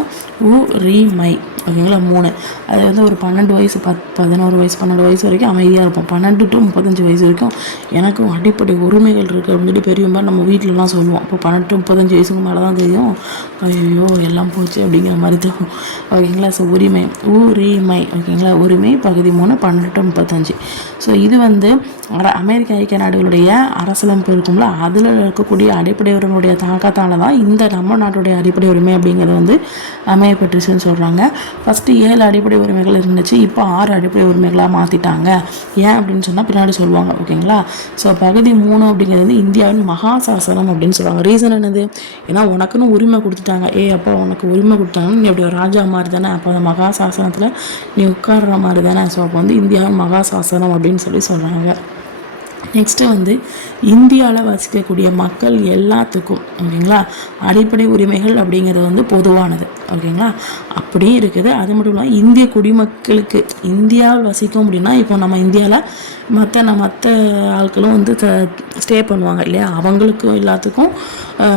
உரிமை. ஓகேங்களா? 3. அது வந்து ஒரு 12 வயசு 11 வயசு 12 வயசு வரைக்கும் அமைதியாக இருப்போம். 12 to 35 வயசு வரைக்கும் எனக்கும் அடிப்படை உரிமைகள் இருக்குது அப்படின்னு சொல்லி பெரியவங்க நம்ம வீட்டிலலாம் சொல்லுவோம். இப்போ 18 to 35 வயசுக்கு மேலே தான் தெரியும், ஐயோ எல்லாம் போச்சு அப்படிங்கிற மாதிரி தான். ஓகேங்களா? ஸோ உரிமை. ஓகேங்களா? உரிமை பகுதி 3 12 to 35. ஸோ இது வந்து அமெரிக்க ஐக்கிய நாடுகளுடைய அரசியலமைப்பு இருக்கும்ல, அதில் இருக்கக்கூடிய அடிப்படை உரிமையுடைய தாக்கத்தால் தான் இந்த நம்ம நாட்டுடைய அடிப்படை உரிமை அப்படிங்கிறது வந்து அமையப்பட்டுச்சுன்னு சொல்கிறாங்க. ஃபஸ்ட்டு 7 அடிப்படை உரிமைகள் இருந்துச்சு, இப்போ 6 அடிப்படை உரிமைகளாக மாற்றிட்டாங்க. ஏன் அப்படின்னு சொன்னால் பின்னாடி சொல்லுவாங்க. ஓகேங்களா? ஸோ பகுதி 3 அப்படிங்கிறது வந்து இந்தியாவின் மகாசாசனம் அப்படின்னு சொல்லுவாங்க. ரீசன் என்னது, ஏன்னா உனக்குன்னு உரிமை கொடுத்துட்டாங்க. அப்போ உனக்கு உரிமை கொடுத்தாங்கன்னா நீ அப்படி ஒரு ராஜா மாதிரி தானே, அப்போ அந்த மகாசாசனத்தில் நீ உட்கார்ற மாதிரி தானே. ஸோ அப்போ வந்து இந்தியாவின் மகாசாசனம் அப்படின்னு சொல்கிறாங்க. நெக்ஸ்ட்டு வந்து இந்தியாவில் வசிக்கக்கூடிய மக்கள் எல்லாத்துக்கும், ஓகேங்களா, அடிப்படை உரிமைகள் அப்படிங்கிறது வந்து பொதுவானது. ஓகேங்களா? அப்படியே இருக்குது. அது மட்டும் இல்லாமல் இந்திய குடிமக்களுக்கு இந்தியாவில் வசிக்கும் அப்படின்னா இப்போ நம்ம இந்தியாவில் மற்ற ஆட்களும் வந்து ஸ்டே பண்ணுவாங்க இல்லையா, அவங்களுக்கும் எல்லாத்துக்கும்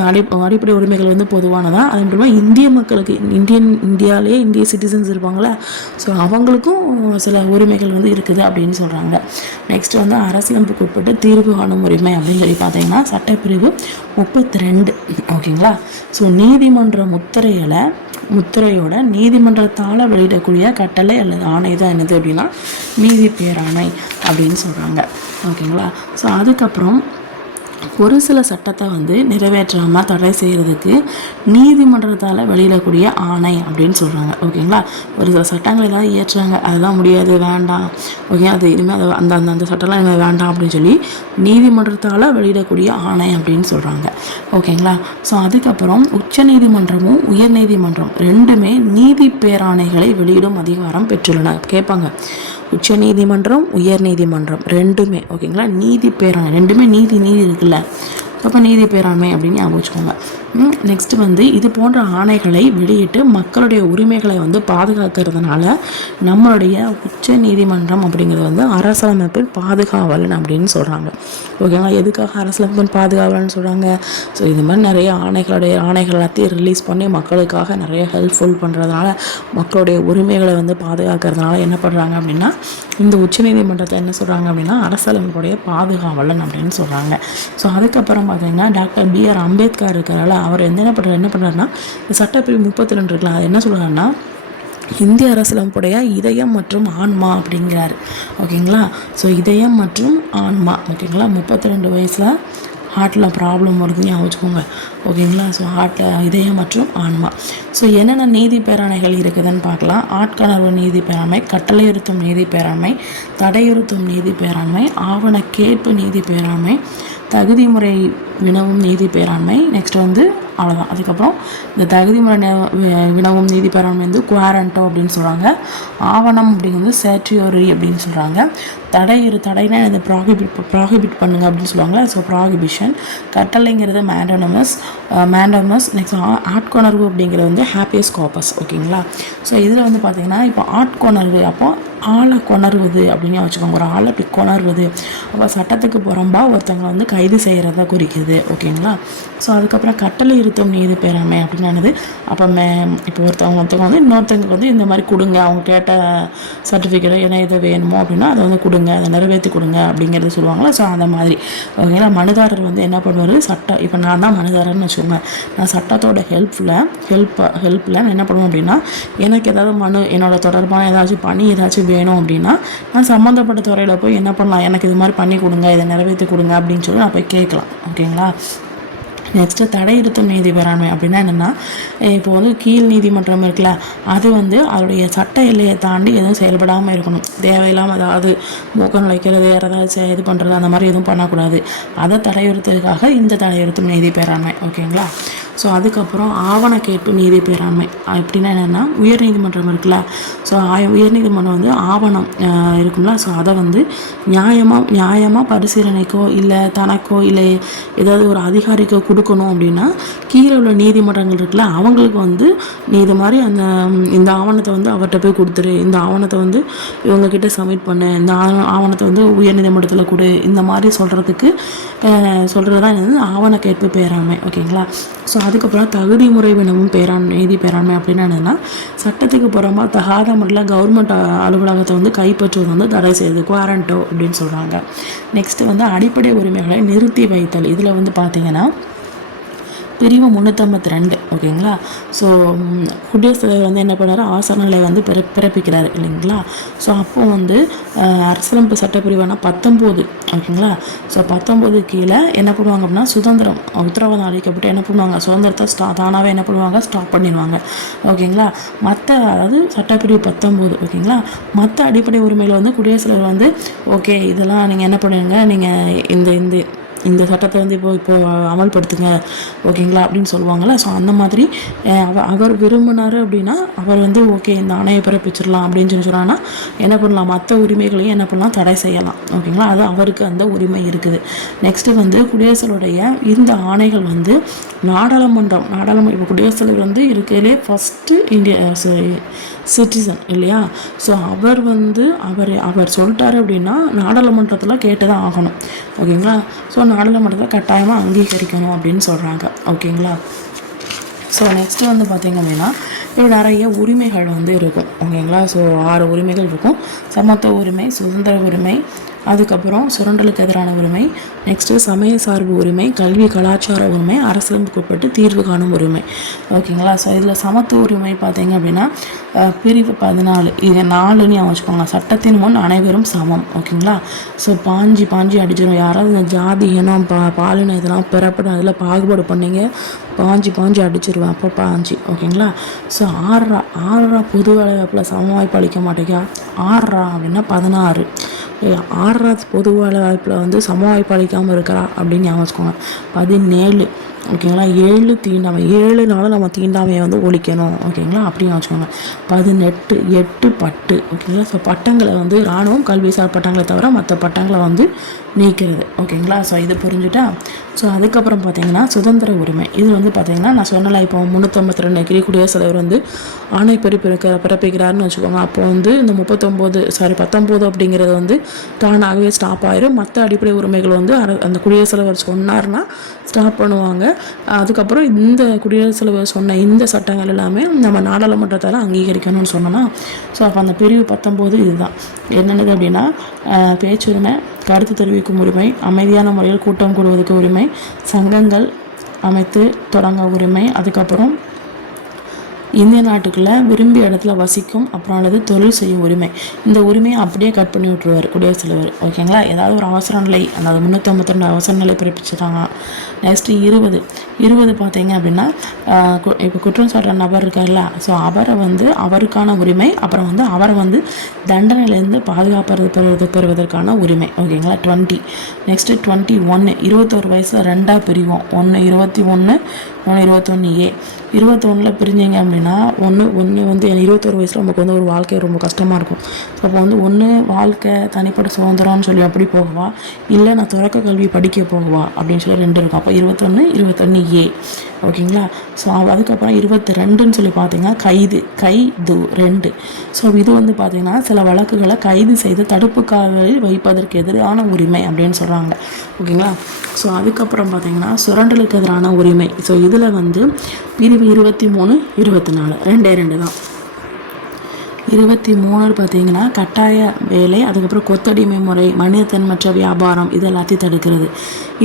அடிப்படை உரிமைகள் வந்து பொதுவானதான். அது மட்டும் இல்லாமல் இந்திய மக்களுக்கு இந்தியாவிலேயே இந்திய சிட்டிசன்ஸ் இருப்பாங்களே, ஸோ அவங்களுக்கும் சில உரிமைகள் வந்து இருக்குது அப்படின்னு சொல்கிறாங்க. நெக்ஸ்ட் வந்து அரசியலமைப்புக்கு உட்பட்டு தீர்வு காணும் உரிமை அப்படின்னு சொல்லி பார்த்தீங்கன்னா சட்டப்பிரிவு 32. ஓகேங்களா? ஸோ நீதிமன்ற முத்திரையோட நீதிமன்றத்தால் வெளியிடக்கூடிய கட்டளை அல்லது ஆணை தான் என்னது அப்படின்னா நீதி பேராணை அப்படின்னு சொல்கிறாங்க. ஓகேங்களா? ஸோ அதுக்கப்புறம் ஒரு சில சட்டத்தை வந்து நிறைவேற்றாமல் தடை செய்கிறதுக்கு நீதிமன்றத்தால் வெளியிடக்கூடிய ஆணை அப்படின்னு சொல்கிறாங்க. ஓகேங்களா, ஒரு சில சட்டங்கள் ஏதாவது இயற்றுறாங்க, அதுதான் முடியாது வேண்டாம், ஓகே அது இனிமேல் அதை அந்த அந்த அந்த சட்டம்லாம் இனிமேல் வேண்டாம் அப்படின்னு சொல்லி நீதிமன்றத்தால் வெளியிடக்கூடிய ஆணை அப்படின்னு சொல்கிறாங்க. ஓகேங்களா, ஸோ அதுக்கப்புறம் உச்ச நீதிமன்றமும் உயர் நீதிமன்றம் ரெண்டுமே நீதி பேராணைகளை வெளியிடும் அதிகாரம் பெற்றுள்ளன. கேட்பாங்க, உச்ச நீதிமன்றம் உயர் நீதிமன்றம் ரெண்டுமே ஓகேங்களா நீதி பேராணை, ரெண்டுமே நீதி இருக்குல்ல, அப்போ நீதி பேராண்மை அப்படின்னு ஞாபகம் வச்சுக்கோங்க. நெக்ஸ்ட் வந்து இது போன்ற ஆணைகளை வெளியிட்டு மக்களுடைய உரிமைகளை வந்து பாதுகாக்கிறதுனால நம்மளுடைய உச்ச நீதிமன்றம் அப்படிங்கிறது வந்து அரசியலமைப்பின் பாதுகாவலன் அப்படின்னு சொல்கிறாங்க. ஓகேங்களா, எதுக்காக அரசியலமைப்பின் பாதுகாவலன்னு சொல்கிறாங்க? ஸோ இது மாதிரி நிறைய ஆணைகள் எல்லாத்தையும் ரிலீஸ் பண்ணி மக்களுக்காக நிறைய ஹெல்ப்ஃபுல் பண்ணுறதுனால மக்களுடைய உரிமைகளை வந்து பாதுகாக்கிறதுனால என்ன பண்ணுறாங்க அப்படின்னா இந்த உச்ச நீதிமன்றத்தை என்ன சொல்கிறாங்க அப்படின்னா அரசியலமைப்புடைய பாதுகாவலன் அப்படின்னு சொல்கிறாங்க. ஸோ அதுக்கப்புறம் பார்த்தீங்கன்னா டாக்டர் B.R. அம்பேத்கர் இருக்கிறால அவர் என்ன பண்ணுறாருன்னா இந்த சட்டப்பிரிவு 32 இருக்கலாம், அது என்ன சொல்கிறாருன்னா இந்திய அரசியலமைப்புடைய இதயம் மற்றும் ஆன்மா அப்படிங்கிறாரு. ஓகேங்களா, ஸோ இதயம் மற்றும் ஆன்மா. ஓகேங்களா, 32 வயசில் ஹார்ட்டில் ப்ராப்ளம் வருதுன்னு ஞாபகம். ஓகேங்களா, ஸோ ஹார்ட்டில் இதயம் மற்றும் ஆன்மா. ஸோ என்னென்ன நீதி பேராணைகள் இருக்குதுன்னு பார்க்கலாம். ஆட்கணர்வு நீதி பேராண்மை, கட்டளையுறுத்தும் நீதி பேராண்மை, தடையுறுத்தும் நீதி பேராண்மை, ஆவண கேட்பு நீதி பேராண்மை, தகுதி முறை வினவும் நீதி பேராண்மை. நெக்ஸ்ட் வந்து அவ்வளோதான். அதுக்கப்புறம் இந்த தகுதி முறை வினவும் நீதி பேராண்மை வந்து குவாரண்டோ அப்படின்னு சொல்கிறாங்க. ஆவணம் அப்படிங்கிறது சேட்ரியோரி அப்படின்னு சொல்கிறாங்க. தடைனா இந்த ப்ராஹிபிட் பண்ணுங்க அப்படின்னு சொல்லுவாங்க. So prohibition. கட்டளைங்கிறது மேண்டமஸ். நெக்ஸ்ட் ஆட்கொணர்வு அப்படிங்கிறது வந்து ஹேப்பியஸ் கார்பஸ். ஓகேங்களா, ஸோ இதில் வந்து பார்த்திங்கன்னா இப்போ ஆட்கொணர்வு அப்போ ஆளை கொணர்வது அப்படின்னு வச்சுக்கோங்க. ஒரு ஆளை இப்படி கொணர்வது அப்போ சட்டத்துக்கு புறம்பா ஒருத்தவங்களை வந்து கைது செய்கிறத குறிக்குது. ஓகேங்களா, ஸோ அதுக்கப்புறம் கட்டளை இருத்தும் நீதி பேராண்மை அப்படின்னானது அப்போ இப்போ ஒருத்தவங்க வந்து இன்னொருத்தவங்களுக்கு வந்து இந்த மாதிரி கொடுங்க, அவங்க கேட்ட சர்டிஃபிகேட் என்ன இதை வேணுமோ அப்படின்னா அதை வந்து கொடுங்க, அதை நிறைவேற்றி கொடுங்க அப்படிங்கிறது சொல்லுவாங்களா. ஸோ அந்த மாதிரி ஓகேங்களா, மனுதாரர் வந்து என்ன பண்ணுவார், சட்டம் இப்போ நான் தான் மனுதாரர்னு வச்சுக்கோங்க, நான் சட்டத்தோட ஹெல்ப்பில் என்ன பண்ணுவேன் அப்படின்னா எனக்கு ஏதாவது என்னோட தொடர்பான ஏதாச்சும் பணி ஏதாச்சும் வேணும் அப்படின்னா நான் சம்மந்தப்பட்ட துறையில் போய் என்ன பண்ணலாம், எனக்கு இது மாதிரி பண்ணி கொடுங்க, இதை நிறைவேற்றி கொடுங்க அப்படின்னு சொல்லி நான் போய் கேட்கலாம். ஓகேங்களா, நெக்ஸ்ட்டு தடையுறுத்தும் நீதி பேராண்மை அப்படின்னா என்னென்னா இப்போ வந்து கீழ் நீதிமன்றம் இருக்குல்ல, அது வந்து அதோடைய சட்ட எல்லையை தாண்டி எதுவும் செயல்படாமல் இருக்கணும். தேவையில்லாமல் அதாவது மூக்க நுழைக்கிறது வேறு ஏதாச்சும் இது பண்ணுறது அந்த மாதிரி எதுவும் பண்ணக்கூடாது. அதை தடையுறுத்துறதுக்காக இந்த தடையுறுத்தும் நீதி பேராண்மை. ஓகேங்களா, ஸோ அதுக்கப்புறம் ஆவண கேட்பு நீதி பேராண்மை எப்படின்னா என்னென்னா உயர்நீதிமன்றம் இருக்குல்ல, ஸோ உயர்நீதிமன்றம் வந்து ஆவணம் இருக்கும்ல, ஸோ அதை வந்து நியாயமாக பரிசீலனைக்கோ இல்லை தனக்கோ இல்லை ஏதாவது ஒரு அதிகாரிக்கோ கொடுக்கணும் அப்படின்னா கீழே உள்ள நீதிமன்றங்கள் இருக்குல்ல அவங்களுக்கு வந்து நீ இது மாதிரி இந்த ஆவணத்தை வந்து அவர்கிட்ட போய் கொடுத்துரு, இந்த ஆவணத்தை வந்து இவங்கக்கிட்ட சப்மிட் பண்ணு, இந்த ஆவணத்தை வந்து உயர்நீதிமன்றத்தில் கொடு, இந்த மாதிரி சொல்கிறது தான் என்னது ஆவண கேட்பு பேராண்மை. ஓகேங்களா, ஸோ அதுக்கப்புறம் தகுதி முறை வினவும் நீதி பேராண்மை அப்படின்னா என்னென்னா சட்டத்துக்கு புறமா தகாத முறையில் கவர்மெண்ட் அலுவலகத்தை வந்து கைப்பற்றுவது வந்து தடை செய்யுது, குவாரண்டோ அப்படின்னு சொல்கிறாங்க. நெக்ஸ்ட்டு வந்து அடிப்படை உரிமைகளை நிறுத்தி வைத்தல். இதில் வந்து பார்த்திங்கன்னா பிரிவு 352. ஓகேங்களா, ஸோ குடியரசுத் தலைவர் வந்து என்ன பண்ணார், அவசர நிலை வந்து பிறப்பிக்கிறாரு இல்லைங்களா. ஸோ அப்போ வந்து அரசியலமைப்பு சட்டப்பிரிவான 19. ஓகேங்களா, ஸோ 19 கீழே என்ன பண்ணுவாங்க அப்படின்னா சுதந்திரம் உத்தரவாதம் அளிக்கப்பட்டு என்ன பண்ணுவாங்க, சுதந்திரத்தை தானாகவே என்ன பண்ணுவாங்க, ஸ்டாப் பண்ணிடுவாங்க. ஓகேங்களா, அதாவது சட்டப்பிரிவு 19. ஓகேங்களா, மற்ற அடிப்படை உரிமைகளை வந்து குடியரசுத் தலைவர் வந்து ஓகே இதெல்லாம் நீங்கள் என்ன பண்ணுவீங்க, நீங்கள் இந்த சட்டத்தை வந்து இப்போ அமல்படுத்துங்க ஓகேங்களா அப்படின்னு சொல்லுவாங்கள்ல. ஸோ அந்த மாதிரி அவர் விரும்பினார் அப்படின்னா அவர் வந்து ஓகே இந்த ஆணையை பிறப்பிச்சிடலாம் அப்படின்னு சொன்னாங்கன்னா என்ன பண்ணலாம், மற்ற உரிமைகளையும் என்ன பண்ணலாம், தடை செய்யலாம். ஓகேங்களா, அது அவருக்கு அந்த உரிமை இருக்குது. நெக்ஸ்ட்டு வந்து குடியரசுடைய இந்த ஆணைகள் வந்து நாடாளுமன்றம் இப்போ குடியரசுத் தலைவர் வந்து இருக்கிறதுலே ஃபஸ்ட்டு இந்தியா சிட்டிசன் இல்லையா. ஸோ அவர் சொல்லிட்டாரு அப்படின்னா நாடாளுமன்றத்தில் கேட்டு தான் ஆகணும். ஓகேங்களா, ஸோ நாடாளுமன்றத்தில் கட்டாயமாக அங்கீகரிக்கணும் அப்படின்னு சொல்கிறாங்க. ஓகேங்களா, ஸோ நெக்ஸ்ட்டு வந்து பார்த்திங்க அப்படின்னா இப்போ நிறைய உரிமைகள் வந்து இருக்கும். ஓகேங்களா, ஸோ 6 உரிமைகள் இருக்கும். சமத்துவ உரிமை, சுதந்திர உரிமை, அதுக்கப்புறம் சுரண்டலுக்கு எதிரான உரிமை, நெக்ஸ்ட்டு சமய சார்பு உரிமை, கல்வி கலாச்சார உரிமை, அரசியலுக்கு உட்பட்டு தீர்வு காணும் உரிமை. ஓகேங்களா. ஸோ இதில் சமத்துவ உரிமை பார்த்தீங்க அப்படின்னா பிரிவு 14 இது 4ன்னு வச்சுக்கோங்க. சட்டத்தின் முன் அனைவரும் சமம். ஓகேங்களா. ஸோ பாஞ்சி அடிச்சிடும். யாராவது இந்த ஜாதி இனம் பாலினம் இதெல்லாம் பிறப்பட அதில் பாகுபாடு பண்ணீங்க பாஞ்சி அடிச்சிருவேன். அப்போ பாஞ்சி. ஓகேங்களா. ஸோ ஆறா பொது வேலைவாய்ப்பில் சம வாய்ப்பு அளிக்க மாட்டேங்க. ஆறா அப்படின்னா 16. ஆறாவது பொது வேலை வாய்ப்பில் சம வாய்ப்பு அளிக்காமல் இருக்கிறா அப்படின்னு ஞாபகம் வச்சுக்கோங்க. 17. ஓகேங்களா. 7 தீண்டாமை, 7 நாளும் நம்ம தீண்டாமையை ஒழிக்கணும். ஓகேங்களா. அப்படின்னு வச்சுக்கோங்க. 18 8 பட்டு. ஓகேங்களா. ஸோ பட்டங்களை இராணுவம் கல்விசார் பட்டங்களை தவிர மற்ற பட்டங்களை நீக்கிறது. ஓகேங்களா. ஸோ இது புரிஞ்சுட்டா. ஸோ அதுக்கப்புறம் பார்த்தீங்கன்னா சுதந்திர உரிமை. இது பார்த்தீங்கன்னா நான் சொன்னல இப்போ 352 குடியரசுத் தலைவர் ஆணை பிறப்பிக்கிறாருன்னு வச்சுக்கோங்க. அப்போ இந்த 19 அப்படிங்கிறது தானாகவே ஸ்டாப் ஆயிரும். மற்ற அடிப்படை உரிமைகள் அந்த குடியரசுத் தலைவர் சொன்னார்னா ஸ்டாப் பண்ணுவாங்க. அதுக்கப்புறம் இந்த குடியரசுத் தலைவர் சொன்ன இந்த சட்டங்கள் எல்லாமே நம்ம நாடாளுமன்றத்தால் அங்கீகரிக்கணும்னு சொன்னோன்னா. ஸோ அப்போ அந்த பிரிவு 19 இதுதான். என்னென்னது அப்படின்னா பேச்சுரிமை, கருத்து தெரிவிக்கும் உரிமை, அமைதியான முறையில் கூட்டம் கூடுவதற்கு உரிமை, சங்கங்கள் அமைத்து தொடங்க உரிமை, அதுக்கப்புறம் இந்திய நாட்டுக்குள்ளே விரும்பிய இடத்துல வசிக்கும் அப்புறம் அல்லது தொழில் செய்யும் உரிமை. இந்த உரிமையை அப்படியே கட் பண்ணி விட்டுருவார் குடியரசுத் தலைவர். ஓகேங்களா. ஏதாவது ஒரு அவசர நிலை, அந்த 352 அவசர நிலை பிறப்பிச்சுட்டாங்க. நெக்ஸ்ட்டு 20 பார்த்தீங்க அப்படின்னா இப்போ குற்றம் சாட்டுற நபர் இருக்கார்ல, ஸோ அவரை அவருக்கான உரிமை, அப்புறம் அவரை தண்டனையிலேருந்து பெறுவதற்கான உரிமை. ஓகேங்களா. 20. நெக்ஸ்ட்டு 21 21 வயசில் 2ஆக பிரிவோம். 1 21 21A. 21 பிரிஞ்சிங்க அப்படின்னா ஒன்று 21 வயசில் நமக்கு ஒரு வாழ்க்கை ரொம்ப கஷ்டமாக இருக்கும். ஸோ அப்போ ஒன்று வாழ்க்கை தனிப்பட்ட சுதந்திரம்னு சொல்லி அப்படி போகவா, இல்லை நான் தொடக்க கல்வி படிக்க போகவா அப்படின்னு சொல்லி 2 இருக்கும். அப்போ 21A. ஓகேங்களா. ஸோ அதுக்கப்புறம் 22ன்னு சொல்லி பார்த்தீங்கன்னா கைது 2. ஸோ இது பார்த்தீங்கன்னா சில வழக்குகளை கைது செய்து தடுப்பு காவலில் வைப்பதற்கு எதிரான உரிமை அப்படின்னு சொல்கிறாங்க. ஓகேங்களா. ஸோ அதுக்கப்புறம் பார்த்தீங்கன்னா சுரண்டலுக்கு எதிரான உரிமை. ஸோ இதில் பிரிவு 23 24 2 தான். 23 பார்த்தீங்கன்னா கட்டாய வேலை, அதுக்கப்புறம் கொத்தடிமை முறை, மனிதத்தன்மற்ற வியாபாரம், இது எல்லாத்தையும் தடுக்கிறது.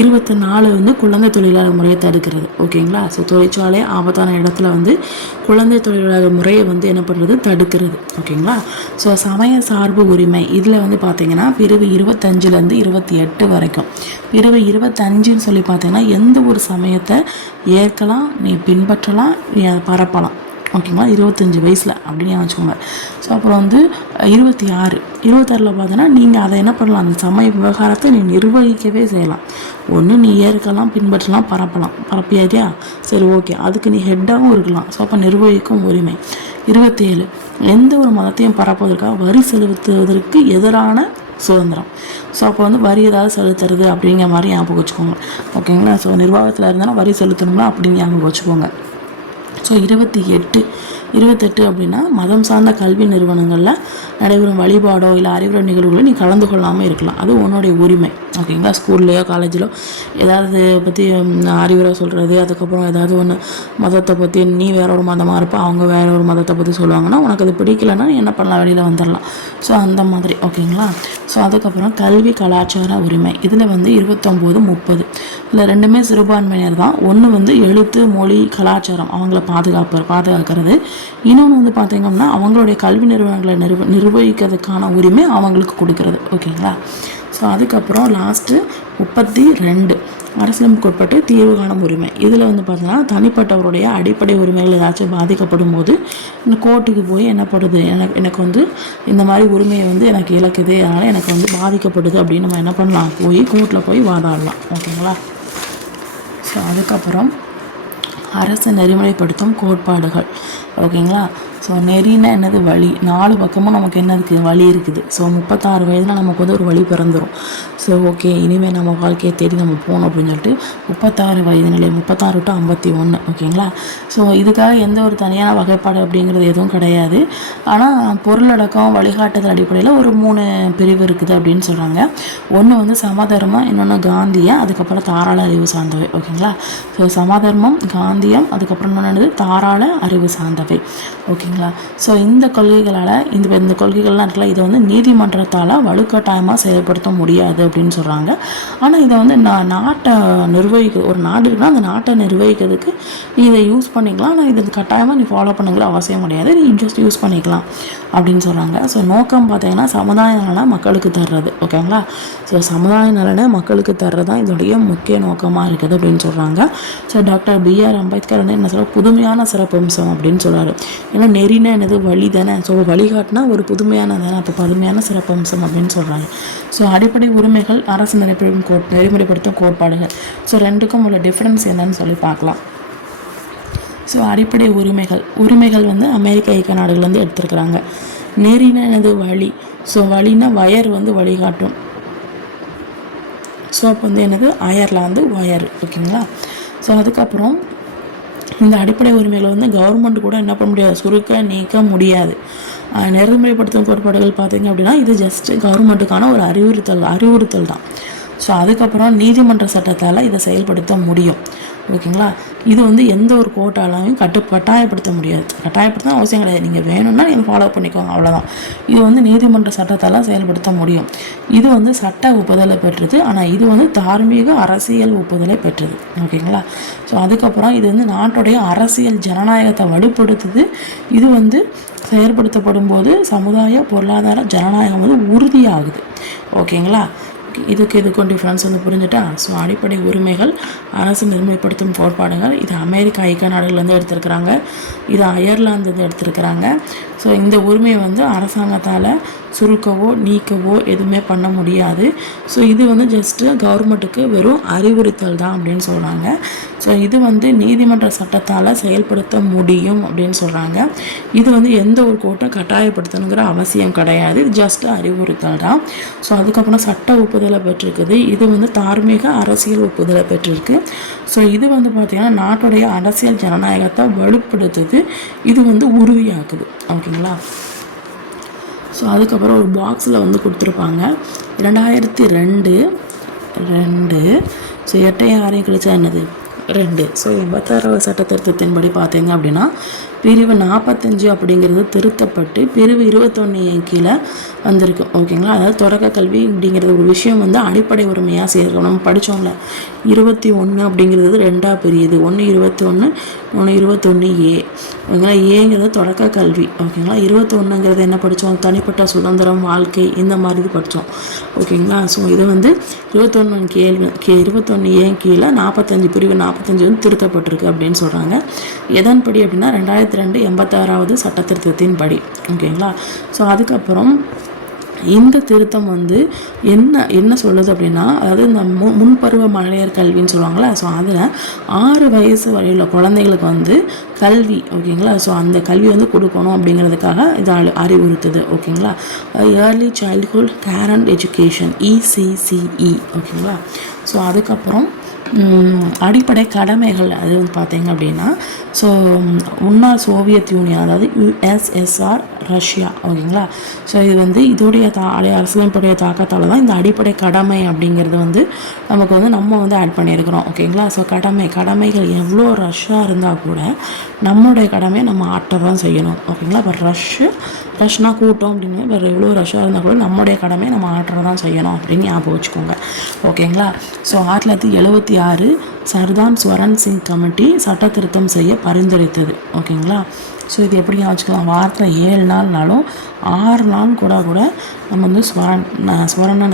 24 குழந்தை தொழிலாளர் முறையை தடுக்கிறது. ஓகேங்களா. ஸோ தொழிற்சாலை ஆபத்தான இடத்துல குழந்தை தொழிலாளர் முறையை என்ன பண்ணுறது, தடுக்கிறது. ஓகேங்களா. ஸோ சமய சார்பு உரிமை இதில் பார்த்தீங்கன்னா பிரிவு 25லேருந்து 28 வரைக்கும். பிரிவு 25ன்னு சொல்லி பார்த்தீங்கன்னா எந்த ஒரு சமயத்தை ஏற்கலாம், நீ பின்பற்றலாம், நீ அதை பரப்பலாம். ஓகேங்களா. 25 வயசில் அப்படின்னு வச்சுக்கோங்க. ஸோ அப்புறம் 26 பார்த்தீங்கன்னா நீங்கள் அதை என்ன பண்ணலாம், அந்த சமய விவகாரத்தை நீ நிர்வகிக்கவே செய்யலாம். ஒன்று நீ ஏற்கலாம், பின்பற்றலாம், பரப்பியாதியா, சரி ஓகே, அதுக்கு நீ ஹெட்டாகவும் இருக்கலாம். ஸோ அப்போ நிர்வகிக்கும் உரிமை. 27 எந்த ஒரு மதத்தையும் பரப்புவதற்காக வரி செலுத்துவதற்கு எதிரான சுதந்திரம். ஸோ அப்போ வரி ஏதாவது செலுத்துறது அப்படிங்கிற மாதிரி ஞாபகம் வச்சுக்கோங்க. ஓகேங்களா. ஸோ நிர்வாகத்தில் இருந்தாலும் வரி செலுத்தணும்னா அப்படின்னு ஞாபகம் வச்சுக்கோங்க. ஸோ 28 அப்படின்னா மதம் சார்ந்த கல்வி நிறுவனங்களில் நடைபெறும் வழிபாடோ இல்லை அறிவுரை நிகழ்வுகளோ நீ கலந்து கொள்ளாமல் இருக்கலாம். அது உன்னுடைய உரிமை. ஓகேங்களா. ஸ்கூல்லையோ காலேஜிலோ ஏதாவது பற்றி அறிவுரை சொல்கிறது, அதுக்கப்புறம் ஏதாவது ஒன்று மதத்தை பற்றி நீ வேற ஒரு மதமாக இருப்ப, அவங்க வேற ஒரு மதத்தை பற்றி சொல்லுவாங்கன்னா உனக்கு அது பிடிக்கலைன்னா நீ என்ன பண்ணலாம், வெளியில் வந்துடலாம். ஸோ அந்த மாதிரி. ஓகேங்களா. ஸோ அதுக்கப்புறம் கல்வி கலாச்சார உரிமை இதில் 29 30. இதில் 2மே சிறுபான்மையினர் தான். ஒன்று எழுத்து மொழி கலாச்சாரம் அவங்கள பாதுகாக்கிறது. இன்னொன்று பார்த்தீங்கன்னா அவங்களுடைய கல்வி நிறுவனங்களை நிர்வகிக்கிறதுக்கான உரிமை அவங்களுக்கு கொடுக்கறது. ஓகேங்களா. ஸோ அதுக்கப்புறம் லாஸ்ட்டு 32 அரசியலமைப்புக்கு உட்பட்டு தீர்வு காணும் உரிமை. இதில் பார்த்தீங்கன்னா தனிப்பட்டவருடைய அடிப்படை உரிமைகள் ஏதாச்சும் பாதிக்கப்படும் போது இந்த கோர்ட்டுக்கு போய் என்ன பண்ணுறது, எனக்கு இந்த மாதிரி உரிமையை எனக்கு இழக்குது, அதனால் எனக்கு பாதிக்கப்படுது அப்படின்னு நம்ம என்ன பண்ணலாம், போய் கோர்ட்டில் போய் வாதாடலாம். ஓகேங்களா. ஸோ அதுக்கப்புறம் அரசு நெறிமுறைப்படுத்தும் கோட்பாடுகள். ஓகேங்களா. ஸோ நெறினா என்னது, வழி. 4 பக்கமும் நமக்கு என்ன இருக்குது, வழி இருக்குது. ஸோ 36 வயதில் நமக்கு ஒரு வழி பிறந்துடும். ஸோ ஓகே, இனிமேல் நம்ம வாழ்க்கையை தேடி நம்ம போகணும் அப்படின்னு சொல்லிட்டு 36 வயது நிலை 36 to 51. ஓகேங்களா. ஸோ இதுக்காக எந்த ஒரு தனியான வகைப்பாடு அப்படிங்கிறது எதுவும் கிடையாது. ஆனால் பொருளடக்கம் வழிகாட்டுதல் அடிப்படையில் ஒரு 3 பிரிவு இருக்குது அப்படின்னு சொல்கிறாங்க. ஒன்று சமதர்மம், இன்னொன்று காந்தியம், அதுக்கப்புறம் தாராள அறிவு சார்ந்தவை. ஓகேங்களா. ஸோ சமதர்மம், காந்தியம், அதுக்கப்புறம் என்னது தாராள அறிவு சார்ந்தவை. ஓகே. ஓகேங்களா. ஸோ இந்த கொள்கைகளால் இந்த கொள்கைகள்லாம் இருக்குல்ல, இதை வந்து நீதிமன்றத்தால் வலுக்கட்டாயமாக செயல்படுத்த முடியாது அப்படின்னு சொல்கிறாங்க. ஆனால் இதை வந்து நாட்டை ஒரு நாடு இருக்குன்னா அந்த நாட்டை நிர்வகிக்கிறதுக்கு நீ இதை யூஸ் பண்ணிக்கலாம். ஆனால் இது கட்டாயமாக நீ ஃபாலோ பண்ணுங்கிற அவசியம் கிடையாது, நீ ஜஸ்ட் யூஸ் பண்ணிக்கலாம் அப்படின்னு சொல்கிறாங்க. ஸோ நோக்கம் பார்த்தீங்கன்னா சமுதாய நலனை மக்களுக்கு தர்றது. ஓகேங்களா. ஸோ சமுதாய நலனை மக்களுக்கு தர்றது தான் இதோடைய முக்கிய நோக்கமாக இருக்குது அப்படின்னு சொல்கிறாங்க. So doctor B.R. அம்பேத்கர் வந்து என்ன சொல்ல, புதுமையான சிறப்பம்சம் அப்படின்னு சொல்கிறாரு. ஏன்னா நெறினா என்னது, வழி தானே. ஸோ வழிகாட்டினா ஒரு புதுமையான தானே, அப்போ புதுமையான சிறப்பம்சம் அப்படின்னு சொல்கிறாங்க. ஸோ அடிப்படை உரிமைகள் அரசு நெறிமுறைப்படுத்தும் கோட்பாடுகள். ஸோ ரெண்டுக்கும் உள்ள டிஃப்ரென்ஸ் என்னன்னு சொல்லி பார்க்கலாம். ஸோ அடிப்படை உரிமைகள் வந்து அமெரிக்க ஐக்கிய நாடுகள்லேருந்து எடுத்துருக்குறாங்க. நெறினா என்னது, வழி. ஸோ வழினா வயர் வந்து வழிகாட்டும். ஸோ அப்போ வந்து என்னது, அயர்லாந்து ஒயர். ஓகேங்களா. ஸோ அதுக்கப்புறம் இந்த அடிப்படை உரிமைகளை வந்து கவர்மெண்ட் கூட என்ன பண்ண முடியாது, சுருக்க நீக்க முடியாது. நெறிமுறைப்படுத்தும் கோட்பாடுகள் பார்த்தீங்க அப்படின்னா இது ஜஸ்ட் கவர்மெண்ட்டுக்கான ஒரு அறிவுறுத்தல் தான். ஸோ அதுக்கப்புறம் நீதிமன்ற சட்டத்தால் இதை செயல்படுத்த முடியும். ஓகேங்களா. இது வந்து எந்த ஒரு கோர்ட்டாலையும் கட்டாயப்படுத்த முடியாது. கட்டாயப்படுத்த அவசியம் கிடையாது, நீங்கள் வேணும்னா நீங்கள் ஃபாலோ பண்ணிக்கோங்க, அவ்வளோதான். இது வந்து நீதிமன்ற சட்டத்தால் செயல்படுத்த முடியும். இது வந்து சட்ட ஒப்புதலை பெற்றது, ஆனால் இது வந்து தார்மீக அரசியல் ஒப்புதலை பெற்றது. ஓகேங்களா. ஸோ அதுக்கப்புறம் இது வந்து நாட்டுடைய அரசியல் ஜனநாயகத்தை வலுப்படுத்துது. இது வந்து செயல்படுத்தப்படும் போது சமுதாய பொருளாதார ஜனநாயகம் வந்து உறுதியாகுது. ஓகேங்களா. இதுக்கும் டிஃப்ரென்ஸ் வந்து புரிஞ்சுட்டா. ஸோ அடிப்படை உரிமைகள் அரசு நெறிமுறைப்படுத்தும் கோட்பாடுகள் இது அமெரிக்க ஐக்கிய நாடுகள்லேருந்து எடுத்திருக்கிறாங்க, இது அயர்லாந்துலேருந்து எடுத்திருக்கிறாங்க. ஸோ இந்த உரிமையை வந்து அரசாங்கத்தால் சுருக்கவோ நீக்கவோ எதுவுமே பண்ண முடியாது. ஸோ இது வந்து ஜஸ்ட்டு கவர்மெண்ட்டுக்கு வெறும் அறிவுறுத்தல் தான் அப்படின்னு சொல்கிறாங்க. ஸோ இது வந்து நீதிமன்ற சட்டத்தால் செயல்படுத்த முடியும் அப்படின்னு சொல்கிறாங்க. இது வந்து எந்த ஒரு கோர்ட்டை கட்டாயப்படுத்தணுங்கிற அவசியம் கிடையாது, இது ஜஸ்ட் அறிவுறுத்தல் தான். ஸோ அதுக்கப்புறம் சட்ட ஒப்புதலை பெற்றிருக்குது, இது வந்து தார்மீக அரசியல் ஒப்புதலை பெற்றிருக்கு. ஸோ இது வந்து பார்த்திங்கன்னா நாட்டுடைய அரசியல் ஜனநாயகத்தை வலுப்படுத்துது, இது வந்து உறுதியாக்குது. ஓகேங்களா. ஸோ அதுக்கப்புறம் ஒரு பாக்ஸில் வந்து கொடுத்துருப்பாங்க 2002 ஸோ 8 6 கழிச்சா என்னது 2. ஸோ 86வது சட்ட திருத்தத்தின்படி பார்த்தீங்க அப்படின்னா பிரிவு 45 அப்படிங்கிறது திருத்தப்பட்டு பிரிவு 21 கீழே வந்திருக்கு. ஓகேங்களா. அதாவது தொடக்க கல்வி அப்படிங்கிறது ஒரு விஷயம் வந்து அடிப்படை உரிமையாக சேர்க்கணும். நம்ம படித்தோம்ல 21 அப்படிங்கிறது 2ஆக பிரியுது, 1 21 1 21A. ஓகேங்களா. ஏங்கிறது தொடக்க கல்வி. ஓகேங்களா. 21ங்கிறது என்ன படித்தோம், தனிப்பட்ட சுதந்திரம், வாழ்க்கை, இந்த மாதிரி இது படித்தோம். ஓகேங்களா. ஸோ இது வந்து 21A கீழே 45 பிரிவு 45 வந்து திருத்தப்பட்டிருக்கு அப்படின்னு சொல்கிறாங்க. எதன்படி அப்படின்னா 2002 86வது சட்ட திருத்தத்தின் படி. ஓகேங்களா. ஸோ அதுக்கப்புறம் இந்த திருத்தம் வந்து என்ன சொல்லுது அப்படின்னா, அதாவது இந்த முன்பருவ மகளிர் கல்வின்னு சொல்லுவாங்களே, ஸோ அதில் 6 வயசு வரையுள்ள குழந்தைகளுக்கு வந்து கல்வி. ஓகேங்களா. ஸோ அந்த கல்வி வந்து கொடுக்கணும் அப்படிங்கிறதுக்காக இது அறிவுறுத்துது. ஓகேங்களா. Early childhood care and education ECCE. ஓகேங்களா. ஸோ அதுக்கப்புறம் அடிப்படை கடமைகள் அது வந்து பார்த்தீங்க அப்படின்னா, ஸோ முன்னாள் சோவியத் யூனியன் அதாவது USSR ரஷ்யா. ஓகேங்களா. ஸோ இது வந்து இதோடைய அரசியலமைப்புடைய தாக்கத்தால் தான் இந்த அடிப்படை கடமை அப்படிங்கிறது வந்து நமக்கு வந்து நம்ம வந்து ஆட் பண்ணியிருக்கிறோம். ஓகேங்களா. ஸோ கடமைகள் எவ்வளோ ரஷ்ஷாக இருந்தால் கூட நம்மளுடைய கடமையை நம்ம ஆட்ட தான் செய்யணும். ஓகேங்களா. இப்போ ரஷ்னா கூட்டம் அப்படின்னு வேறு எவ்வளோ ரஷ்ஷாக இருந்தால் கூட நம்மளுடைய கடமையை நம்ம ஆட்ட தான் செய்யணும் அப்படின்னு ஞாபகம் வச்சுக்கோங்க. ஓகேங்களா. ஸோ 1976 சர்தார் ஸ்வரன் சிங் கமிட்டி சட்ட திருத்தம் செய்ய பரிந்துரைத்தது. ஓகேங்களா. ஸோ இது எப்படி வச்சுக்கலாம், வாரத்தில் 7 நாள்னாலும் 6 நாள் கூட நம்ம வந்து ஸ்வரன்னு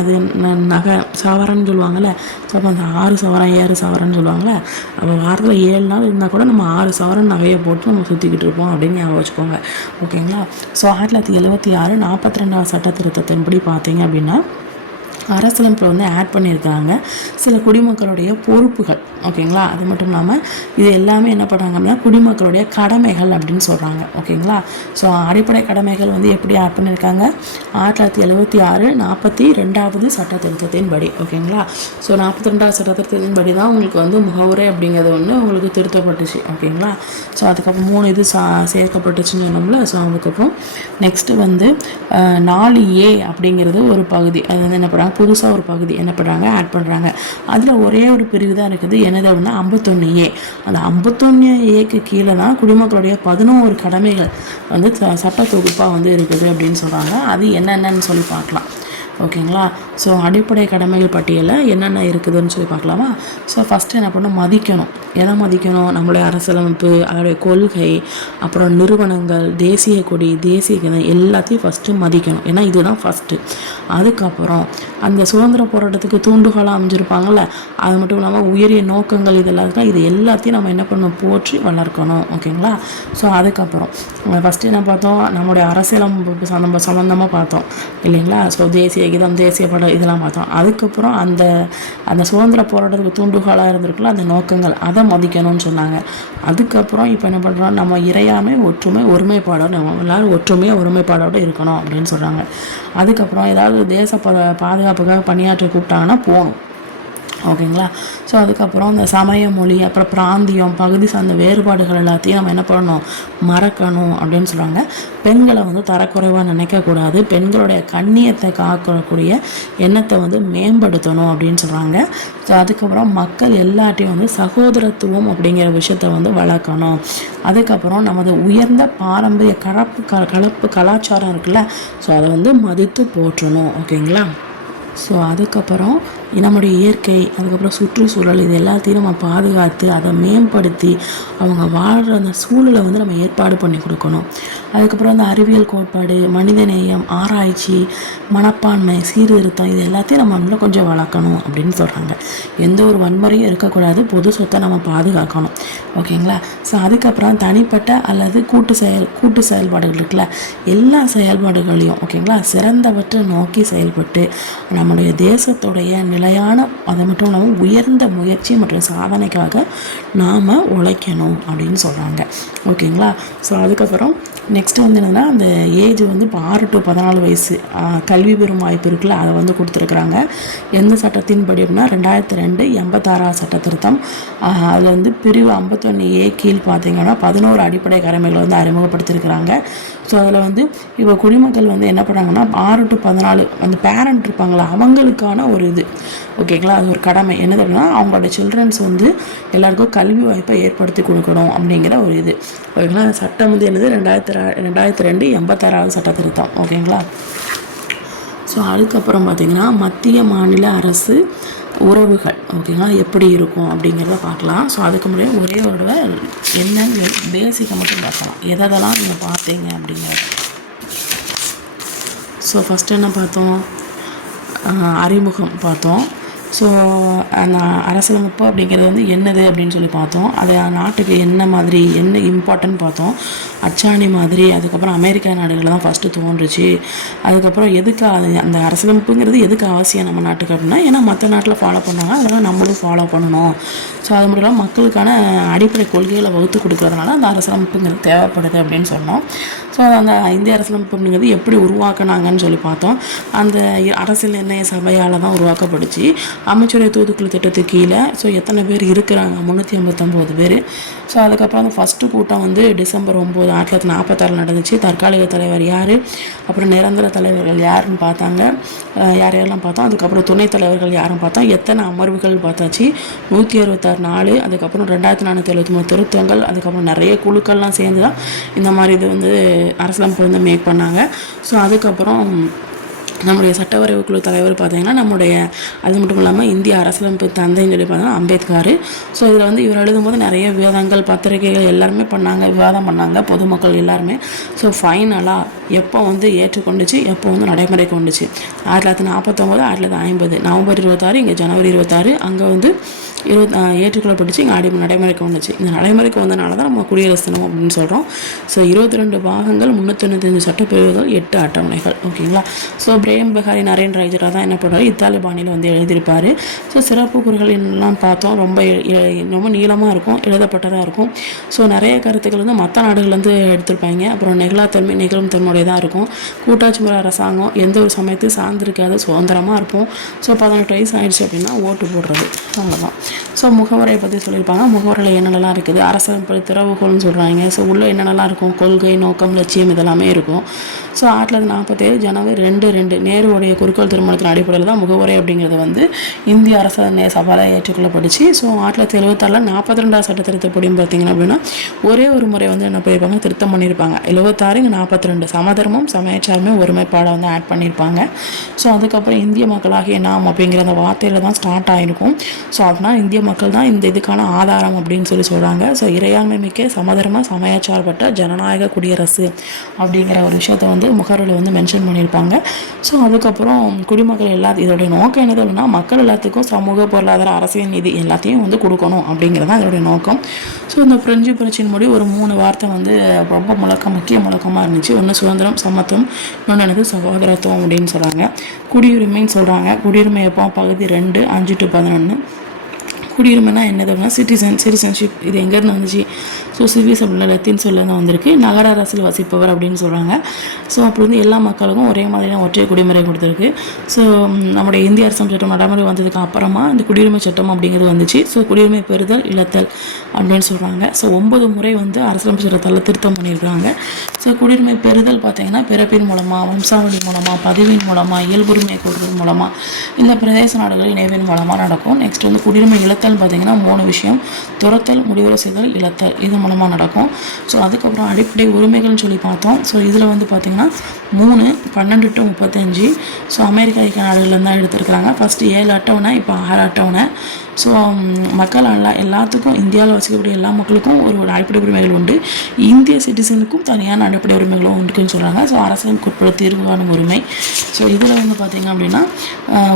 நகை சவரன்னு சொல்லுவாங்கள்ல. ஸோ அப்போ அந்த 6 சவரன் 7 சவரன்னு சொல்லுவாங்கள்ல, அப்போ வாரத்தில் 7 நாள் இருந்தால் கூட நம்ம 6 சவரன் நகையை போட்டு நம்ம சுற்றிக்கிட்டு இருப்போம் அப்படின்னு ஞாபகம் வச்சுக்கோங்க. ஓகேங்களா. ஸோ 1976 42வது சட்ட திருத்தத்தின்படி பார்த்தீங்க அப்படின்னா அரசியலமைப்பில் வந்து ஆட் பண்ணியிருக்காங்க சில குடிமக்களுடைய பொறுப்புகள். ஓகேங்களா. அது மட்டும் இல்லாமல் இது எல்லாமே என்ன பண்ணுறாங்க அப்படின்னா குடிமக்களுடைய கடமைகள் அப்படின்னு சொல்கிறாங்க. ஓகேங்களா. ஸோ அடிப்படை கடமைகள் வந்து எப்படி ஆட் பண்ணியிருக்காங்க 1976 42வது சட்ட திருத்தத்தின் படி. ஓகேங்களா. ஸோ 42வது சட்ட திருத்தத்தின் படி தான் உங்களுக்கு வந்து முகவுரை அப்படிங்கிறது ஒன்று உங்களுக்கு திருத்தப்பட்டுச்சு. ஓகேங்களா. ஸோ அதுக்கப்புறம் 3 இது சேர்க்கப்பட்டுச்சுன்னு சொன்னோம்ல. ஸோ அதுக்கப்புறம் நெக்ஸ்ட்டு வந்து 4A அப்படிங்கிறது ஒரு பகுதி, அது வந்து என்ன பண்ணுறாங்க புதுசாக ஒரு பகுதி என்ன பண்ணுறாங்க ஆட் பண்ணுறாங்க. அதில் ஒரே ஒரு பிரிவு தான் இருக்குது, என்ன என்னது அப்படின்னா 51A. அந்த 51Aக்கு கீழே தான் குடிமக்களுடைய 11 கடமைகள் வந்து சட்ட தொகுப்பாக வந்து இருக்குது அப்படின்னு சொல்கிறாங்க. அது என்னென்னு சொல்லி பார்க்கலாம். ஓகேங்களா. ஸோ அடிப்படை கடமைகள் பட்டியலில் என்னென்ன இருக்குதுன்னு சொல்லி பார்க்கலாமா. ஸோ ஃபஸ்ட்டு என்ன பண்ணணும், மதிக்கணும். எதை மதிக்கணும், நம்மளுடைய அரசியலமைப்பு, அதோடைய கொள்கை, அப்புறம் நிறுவனங்கள், தேசிய கொடி, தேசிய கீதம் எல்லாத்தையும் ஃபஸ்ட்டு மதிக்கணும். ஏன்னா இதுதான் ஃபஸ்ட்டு. அதுக்கப்புறம் அந்த சுதந்திர போராட்டத்துக்கு தூண்டுகோலாக அமைஞ்சிருப்பாங்கள்ல, அது மட்டும் இல்லாமல் உயரிய நோக்கங்கள் இதெல்லாம் இது எல்லாத்தையும் நம்ம என்ன பண்ணணும், போற்றி வளர்க்கணும். ஓகேங்களா. ஸோ அதுக்கப்புறம் ஃபஸ்ட்டு என்ன பார்த்தோம், நம்மளுடைய அரசியலமைப்பு சம்மந்தமாக பார்த்தோம் இல்லைங்களா. ஸோ தேசிய கீதம், தேசிய படம் இதெல்லாம் பார்த்தோம். அதுக்கப்புறம் அந்த சுதந்திர போராட்டத்துக்கு தூண்டுகோலாக இருந்திருக்குல்ல அந்த நோக்கங்கள், அதை மதிக்கணும்னு சொன்னாங்க. அதுக்கப்புறம் இப்போ என்ன பண்ணுறோம், நம்ம இறையாமை ஒற்றுமை ஒருமைப்பாடோடு நம்ம எல்லோரும் ஒற்றுமையாக ஒருமைப்பாடோடு இருக்கணும் அப்படின்னு சொல்கிறாங்க. அதுக்கப்புறம் ஏதாவது தேச பாதுகாப்புக்காக பணியாற்ற கூப்பிட்டாங்கன்னா போகணும். ஓகேங்களா. ஸோ அதுக்கப்புறம் இந்த சமய, மொழி, அப்புறம் பிராந்தியம், பகுதி சார்ந்த வேறுபாடுகள் எல்லாத்தையும் நம்ம என்ன பண்ணணும், மறக்கணும் அப்படின்னு சொல்கிறாங்க. பெண்களை வந்து தரக்குறைவாக நினைக்கக்கூடாது, பெண்களுடைய கண்ணியத்தை காக்கக்கூடிய எண்ணத்தை வந்து மேம்படுத்தணும் அப்படின்னு சொல்கிறாங்க. ஸோ அதுக்கப்புறம் மக்கள் எல்லாத்தையும் வந்து சகோதரத்துவம் அப்படிங்கிற விஷயத்த வந்து வளர்க்கணும். அதுக்கப்புறம் நமது உயர்ந்த பாரம்பரிய கலப்பு கலாச்சாரம் இருக்குல்ல, ஸோ அதை வந்து மதித்து போற்றணும். ஓகேங்களா. ஸோ அதுக்கப்புறம் நம்முடைய இயற்கை, அதுக்கப்புறம் சுற்றுச்சூழல் இது எல்லாத்தையும் நம்ம பாதுகாத்து அதை மேம்படுத்தி அவங்க வாழ்கிற அந்த சூழலை வந்து நம்ம ஏற்பாடு பண்ணி கொடுக்கணும். அதுக்கப்புறம் அந்த அறிவியல் கோட்பாடு, மனிதநேயம், ஆராய்ச்சி, மனப்பான்மை, சீர்திருத்தம் இது எல்லாத்தையும் நம்ம இன்னும் கொஞ்சம் வளர்க்கணும் அப்படின்னு சொல்கிறாங்க. எந்த ஒரு வன்முறையும் இருக்கக்கூடாது, பொது சொத்தை நம்ம பாதுகாக்கணும். ஓகேங்களா. ஸோ அதுக்கப்புறம் தனிப்பட்ட அல்லது கூட்டு செயல்பாடுகள் இருக்குல்ல, எல்லா செயல்பாடுகளையும் ஓகேங்களா சிறந்தவற்றை நோக்கி செயல்பட்டு நம்முடைய தேசத்துடைய நிலையான, அது மட்டும் இல்லாமல் உயர்ந்த முயற்சி மற்றும் சாதனைக்காக நாம் உழைக்கணும் அப்படின்னு சொல்கிறாங்க. ஓகேங்களா. ஸோ அதுக்கப்புறம் நெக்ஸ்ட்டு வந்து என்னென்னா, அந்த ஏஜ் வந்து இப்போ 6 to 14 வயசு கல்வி பெறும் வாய்ப்பு இருக்குல்ல, அதை வந்து கொடுத்துருக்குறாங்க. எந்த சட்டத்தின்படி அப்படின்னா 2002 86 சட்ட திருத்தம். அதில் வந்து பிரிவு 51A கீழ் பார்த்திங்கன்னா 11 அடிப்படை கடமைகளை வந்து அறிமுகப்படுத்தியிருக்கிறாங்க. ஸோ அதில் வந்து இப்போ குடிமக்கள் வந்து என்ன பண்ணுறாங்கன்னா 6 to 14 அந்த பேரண்ட் இருப்பாங்களா அவங்களுக்கான ஒரு இது ஓகேங்களா, அது ஒரு கடமை. என்னது அப்படின்னா அவங்களோட சில்ட்ரன்ஸ் வந்து எல்லாருக்கும் கல்வி வாய்ப்பை ஏற்படுத்தி கொடுக்கணும் அப்படிங்கிற ஒரு இது. ஓகேங்களா. சட்டம் வந்து என்னது 2002 86 சட்ட திருத்தம். ஓகேங்களா. ஸோ அதுக்கப்புறம் பார்த்திங்கன்னா மத்திய மாநில அரசு உறவுகள் ஓகேங்களா எப்படி இருக்கும் அப்படிங்கிறத பார்க்கலாம். ஸோ அதுக்கு முன்னாடி ஒரே ஒரு என்னன்னு பேசிக்கை மட்டும் பார்க்கலாம், எதெல்லாம் நீங்கள் பார்த்தீங்க அப்படிங்கிறது. ஸோ ஃபஸ்ட்டு என்ன பார்த்தோம், அறிமுகம் பார்த்தோம். ஸோ அந்த அரசியலமைப்பு அப்படிங்கிறது வந்து என்னது அப்படின்னு சொல்லி பார்த்தோம். அது நாட்டுக்கு என்ன மாதிரி என்ன இம்பார்ட்டன்ட் பார்த்தோம். அச்சாணி மாதிரி, அதுக்கப்புறம் அமெரிக்கா நாடுகளில் தான் ஃபஸ்ட்டு தோன்றுச்சு. அதுக்கப்புறம் எதுக்கு அந்த அரசியலமைப்புங்கிறது எதுக்கு அவசியம் நம்ம நாட்டுக்கு அப்படின்னா, ஏன்னா மற்ற நாட்டில் ஃபாலோ பண்ணாங்க, அதெல்லாம் நம்மளும் ஃபாலோ பண்ணணும். ஸோ அது மட்டும் இல்லாமல் மக்களுக்கான அடிப்படை கொள்கைகளை வகுத்து கொடுக்குறதுனால அந்த அரசியலமைப்புங்கிறது தேவைப்படுது அப்படின்னு சொன்னோம். ஸோ அந்த இந்திய அரசியலமைப்பு அப்படிங்கிறது எப்படி உருவாக்குனாங்கன்னு சொல்லி பார்த்தோம். அந்த அரசியல் நிர்ணய சபையால் தான் உருவாக்கப்படுச்சு. அமைச்சரவை தூதுக்குழு திட்டத்துக்கு கீழே. ஸோ எத்தனை பேர் இருக்கிறாங்க, 389 பேர். ஸோ அதுக்கப்புறம் வந்து ஃபஸ்ட்டு கூட்டம் வந்து December 9, 1946 நடந்துச்சு. தற்காலிக தலைவர் யார், அப்புறம் நிரந்தர தலைவர்கள் யாருன்னு பார்த்தாங்க, யாரெல்லாம் பார்த்தோம். அதுக்கப்புறம் துணைத் தலைவர்கள் யாரும் பார்த்தோம். எத்தனை அமர்வுகள் பார்த்தாச்சு, 166 நாள். அதுக்கப்புறம் 2473 திருத்தங்கள். அதுக்கப்புறம் நிறைய குழுக்கள்லாம் சேர்ந்து தான் இந்த மாதிரி இது வந்து அரசியலமைப்பு வந்து மேக் பண்ணாங்க. ஸோ அதுக்கப்புறம் நம்முடைய சட்டவரைவு குழு தலைவர் பார்த்திங்கன்னா நம்முடைய, அது மட்டும் இல்லாமல் இந்திய அரசியலமைப்பு தந்தைன்னு சொல்லி பார்த்தீங்கன்னா அம்பேத்கர். ஸோ இதில் வந்து இவர் எழுதும்போது நிறைய விவாதங்கள், பத்திரிகைகள் எல்லாருமே பண்ணாங்க, விவாதம் பண்ணாங்க பொதுமக்கள் எல்லாருமே. ஸோ ஃபைனலாக எப்போ வந்து ஏற்றுக்கொண்டுச்சு, எப்போ வந்து நடைமுறைக்கு கொண்டுச்சு, 1949, 1950 நவம்பர் 26, இங்கே ஜனவரி 26, அங்கே வந்து ஏற்றுக்கொள்ளப்பட்டுச்சு, இங்கே நடைமுறைக்கு வந்துச்சு. இந்த நடைமுறைக்கு வந்தனால தான் நம்ம குடியரசு தினம் அப்படின்னு சொல்கிறோம். ஸோ 22 பாகங்கள், 395 சட்டப்பிரிவுகள், 8 அட்டவணைகள். ஓகேங்களா. ஸோ பிரேம் பஹாரி நரேன் ரைஜரா தான் என்ன பண்ணுறாரு, இத்தாலி பாணியில் வந்து எழுதியிருப்பார். ஸோ சிறப்பு குறுகள் என்னெல்லாம் பார்த்தோம், ரொம்ப நீளமாக இருக்கும், எழுதப்பட்டதாக இருக்கும். ஸோ நிறைய கருத்துக்கள் வந்து மற்ற நாடுகள்லேருந்து எடுத்திருப்பாங்க. அப்புறம் நிகழும் தன்மையுடையதாக இருக்கும். கூட்டாட்சி முறை அரசாங்கம் எந்த ஒரு சமயத்தையும் சார்ந்திருக்காது, சுதந்திரமாக இருப்போம். ஸோ 18 வயசு ஆயிடுச்சு அப்படின்னா ஓட்டு போடுறது, அவ்வளோதான். ஸோ முகவரையை பற்றி சொல்லியிருப்பாங்க. முகவரையில் என்னென்னலாம் இருக்குது, அரசியலமைப்பு திறவுகோள்னு சொல்கிறாங்க. ஸோ உள்ளே என்னென்னலாம் இருக்கும், கொள்கை, நோக்கம், லட்சியம் இதெல்லாமே இருக்கும். ஸோ 1947 ஜனவரி 2 நேருவுடைய குறிக்கோள் திருமணத்தின் அடிப்படையில் தான் முகவரை அப்படிங்கிறது வந்து இந்திய அரசு சபாவில் ஏற்றுக்கொள்ளப்பட்டுச்சு. ஸோ 1976 42வது சட்ட திருத்தப்படியும் பார்த்தீங்கன்னா அப்படின்னா ஒரே ஒரு முறை வந்து என்ன பண்ணியிருப்பாங்க, திருத்தம் பண்ணியிருப்பாங்க. 76 42 சமதர்மம் சமயச்சார்மை ஒருமைப்பாடை வந்து ஆட் பண்ணியிருப்பாங்க. ஸோ அதுக்கப்புறம் இந்திய மக்களாகிய நாம் அப்படிங்கிற அந்த வார்த்தையில் தான் ஸ்டார்ட் ஆகிருக்கும். ஸோ அப்படின்னா இந்திய மக்கள் தான் இந்த இதுக்கான ஆதாரம் அப்படின்னு சொல்கிறாங்க. ஸோ இறையாண்மை மிக்க சமதர்ம சமயச்சார்பற்ற ஜனநாயக குடியரசு அப்படிங்கிற ஒரு விஷயத்தை வந்து முகவரியில் வந்து மென்ஷன் பண்ணியிருப்பாங்க. ஸோ அதுக்கப்புறம் குடிமக்கள் இதோடைய நோக்கம் என்னது அப்படின்னா மக்கள் எல்லாத்துக்கும் சமூக, பொருளாதார, அரசியல், நிதி எல்லாத்தையும் வந்து கொடுக்கணும் அப்படிங்கிறது தான் இதோடைய நோக்கம். ஸோ இந்த பிரெஞ்சு புரட்சியின் முடி ஒரு 3 வார்த்தை வந்து ரொம்ப முக்கிய முழக்கமாக இருந்துச்சு. ஒன்று சுதந்திரம், சமத்துவம், இன்னொன்று எனக்கு சகோதரத்துவம் அப்படின்னு சொல்கிறாங்க. குடியுரிமைன்னு சொல்கிறாங்க. குடியுரிமை எப்போ பகுதி 2 5 to 11. குடியுரிமைனா என்னதுன்னா சிட்டிசன்ஷிப். இது எங்கேருந்து வந்துச்சு, ஸோ சிவிஸ் அப்படின்னா லத்தீன் சொல்லேருந்து வந்திருக்கு. நகர அரசில் வசிப்பவர் அப்படின்னு சொல்கிறாங்க. ஸோ அப்படி வந்து எல்லா மக்களுக்கும் ஒரே மாதிரியான ஒற்றை குடிமுறை கொடுத்துருக்கு. ஸோ நம்முடைய இந்திய அரசு சட்டம் நடைமுறை வந்ததுக்கு அப்புறமா இந்த குடியுரிமை சட்டம் அப்படிங்கிறது வந்துச்சு. ஸோ குடியுரிமை பெறுதல், இழத்தல் அப்படின்னு சொல்கிறாங்க. ஸோ 9 முறை வந்து அரசியலமைப்பு சட்டத்தால் திருத்தம் பண்ணியிருக்காங்க. ஸோ குடியுரிமை பெறுதல் பார்த்தீங்கன்னா பிறப்பின் மூலமாக, வம்சாவளி மூலமாக, பதிவின் மூலமாக, இயல்புரிமை கொடுறது மூலமாக, இந்த பிரதேச நாடுகள் இணைவின் மூலமாக நடக்கும். நெக்ஸ்ட் வந்து குடியுரிமை இழத்தல் பார்த்தீங்கன்னா 3 விஷயம்: துரத்தல், முடிவு செய்தல், இழத்தல். இது மூலமாக நடக்கும். ஸோ அதுக்கப்புறம் அடிப்படை உரிமைகள்னு சொல்லி பார்த்தோம். ஸோ இதில் வந்து பார்த்திங்கன்னா 3 12 to 35. ஸோ அமெரிக்க ஐக்கிய நாடுகள்லேருந்து தான் எடுத்துருக்குறாங்க. ஃபஸ்ட்டு 7 அட்டவணை, இப்போ 6 அட்டவணை. ஸோ மக்கள் எல்லாத்துக்கும், இந்தியாவில் வசிக்கக்கூடிய எல்லா மக்களுக்கும் ஒரு அடிப்படை உரிமைகள் உண்டு. இந்திய சிட்டிசனுக்கும் தனியான அடிப்படை உரிமைகளும் உண்டுன்னு சொல்கிறாங்க. ஸோ அரசுக்கு உட்பட தீர்வு காணும் உரிமை. ஸோ இதில் வந்து பார்த்திங்க அப்படின்னா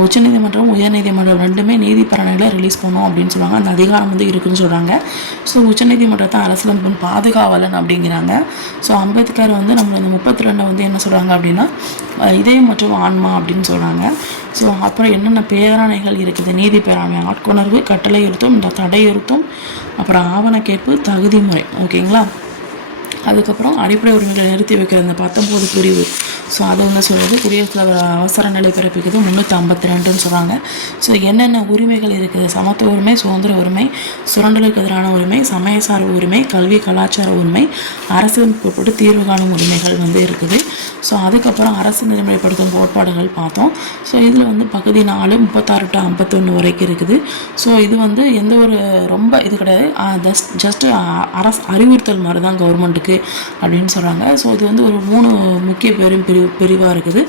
உச்சநீதிமன்றம், உயர்நீதிமன்றம் ரெண்டுமே நீதிப்பரணைகளை ரிலீஸ் பண்ணும் அப்படின்னு சொல்லுவாங்க. அந்த அதிகாரம் வந்து இருக்குன்னு சொல்கிறாங்க. ஸோ உச்சநீதிமன்றத்தை அரசியலமைப்பின் பாதுகாவலன் அப்படிங்கிறாங்க. ஸோ அம்பேத்கர் வந்து நம்ம இந்த 32 வந்து என்ன சொல்கிறாங்க அப்படின்னா இதயம் மற்றும் ஆன்மா அப்படின்னு சொல்கிறாங்க. ஸோ அப்புறம் என்னென்ன பேராணைகள் இருக்குது, நீதி பேராணை, ஆட்கொணர்வு, கட்டளையுறுத்தும், இந்த தடையுறுத்தும், அப்புறம் ஆவணக்கேற்பு, தகுதி முறை. ஓகேங்களா. அதுக்கப்புறம் அடிப்படை உரிமைகளை நிறுத்தி வைக்கிற இந்த 19 பிரிவு. ஸோ அதை வந்து சொல்கிறது குடியரசுத் தலைவர் அவசர நிலை பிறப்பிக்குது 352ன்னு சொல்கிறாங்க. ஸோ என்னென்ன உரிமைகள் இருக்குது, சமத்துவ உரிமை, சுதந்திர உரிமை, சுரண்டலுக்கு எதிரான உரிமை, சமய சார்பு உரிமை, கல்வி கலாச்சார உரிமை, அரசியலுக்கு உட்பட்டு தீர்வு காணும் உரிமைகள் வந்து இருக்குது. ஸோ அதுக்கப்புறம் அரசு நடைமுறைப்படுத்தும் கோட்பாடுகள் பார்த்தோம். ஸோ இதில் வந்து பகுதி 4 36 to 51 வரைக்கும் இருக்குது. ஸோ இது வந்து எந்த ஒரு ரொம்ப இது கிடையாது, ஜஸ்ட் அரசு அறிவுறுத்தல் மாதிரி தான் கவர்மெண்ட்டுக்கு அப்படின்னு சொல்கிறாங்க. ஸோ இது வந்து ஒரு 3 முக்கிய பிரிவாக இருக்குது.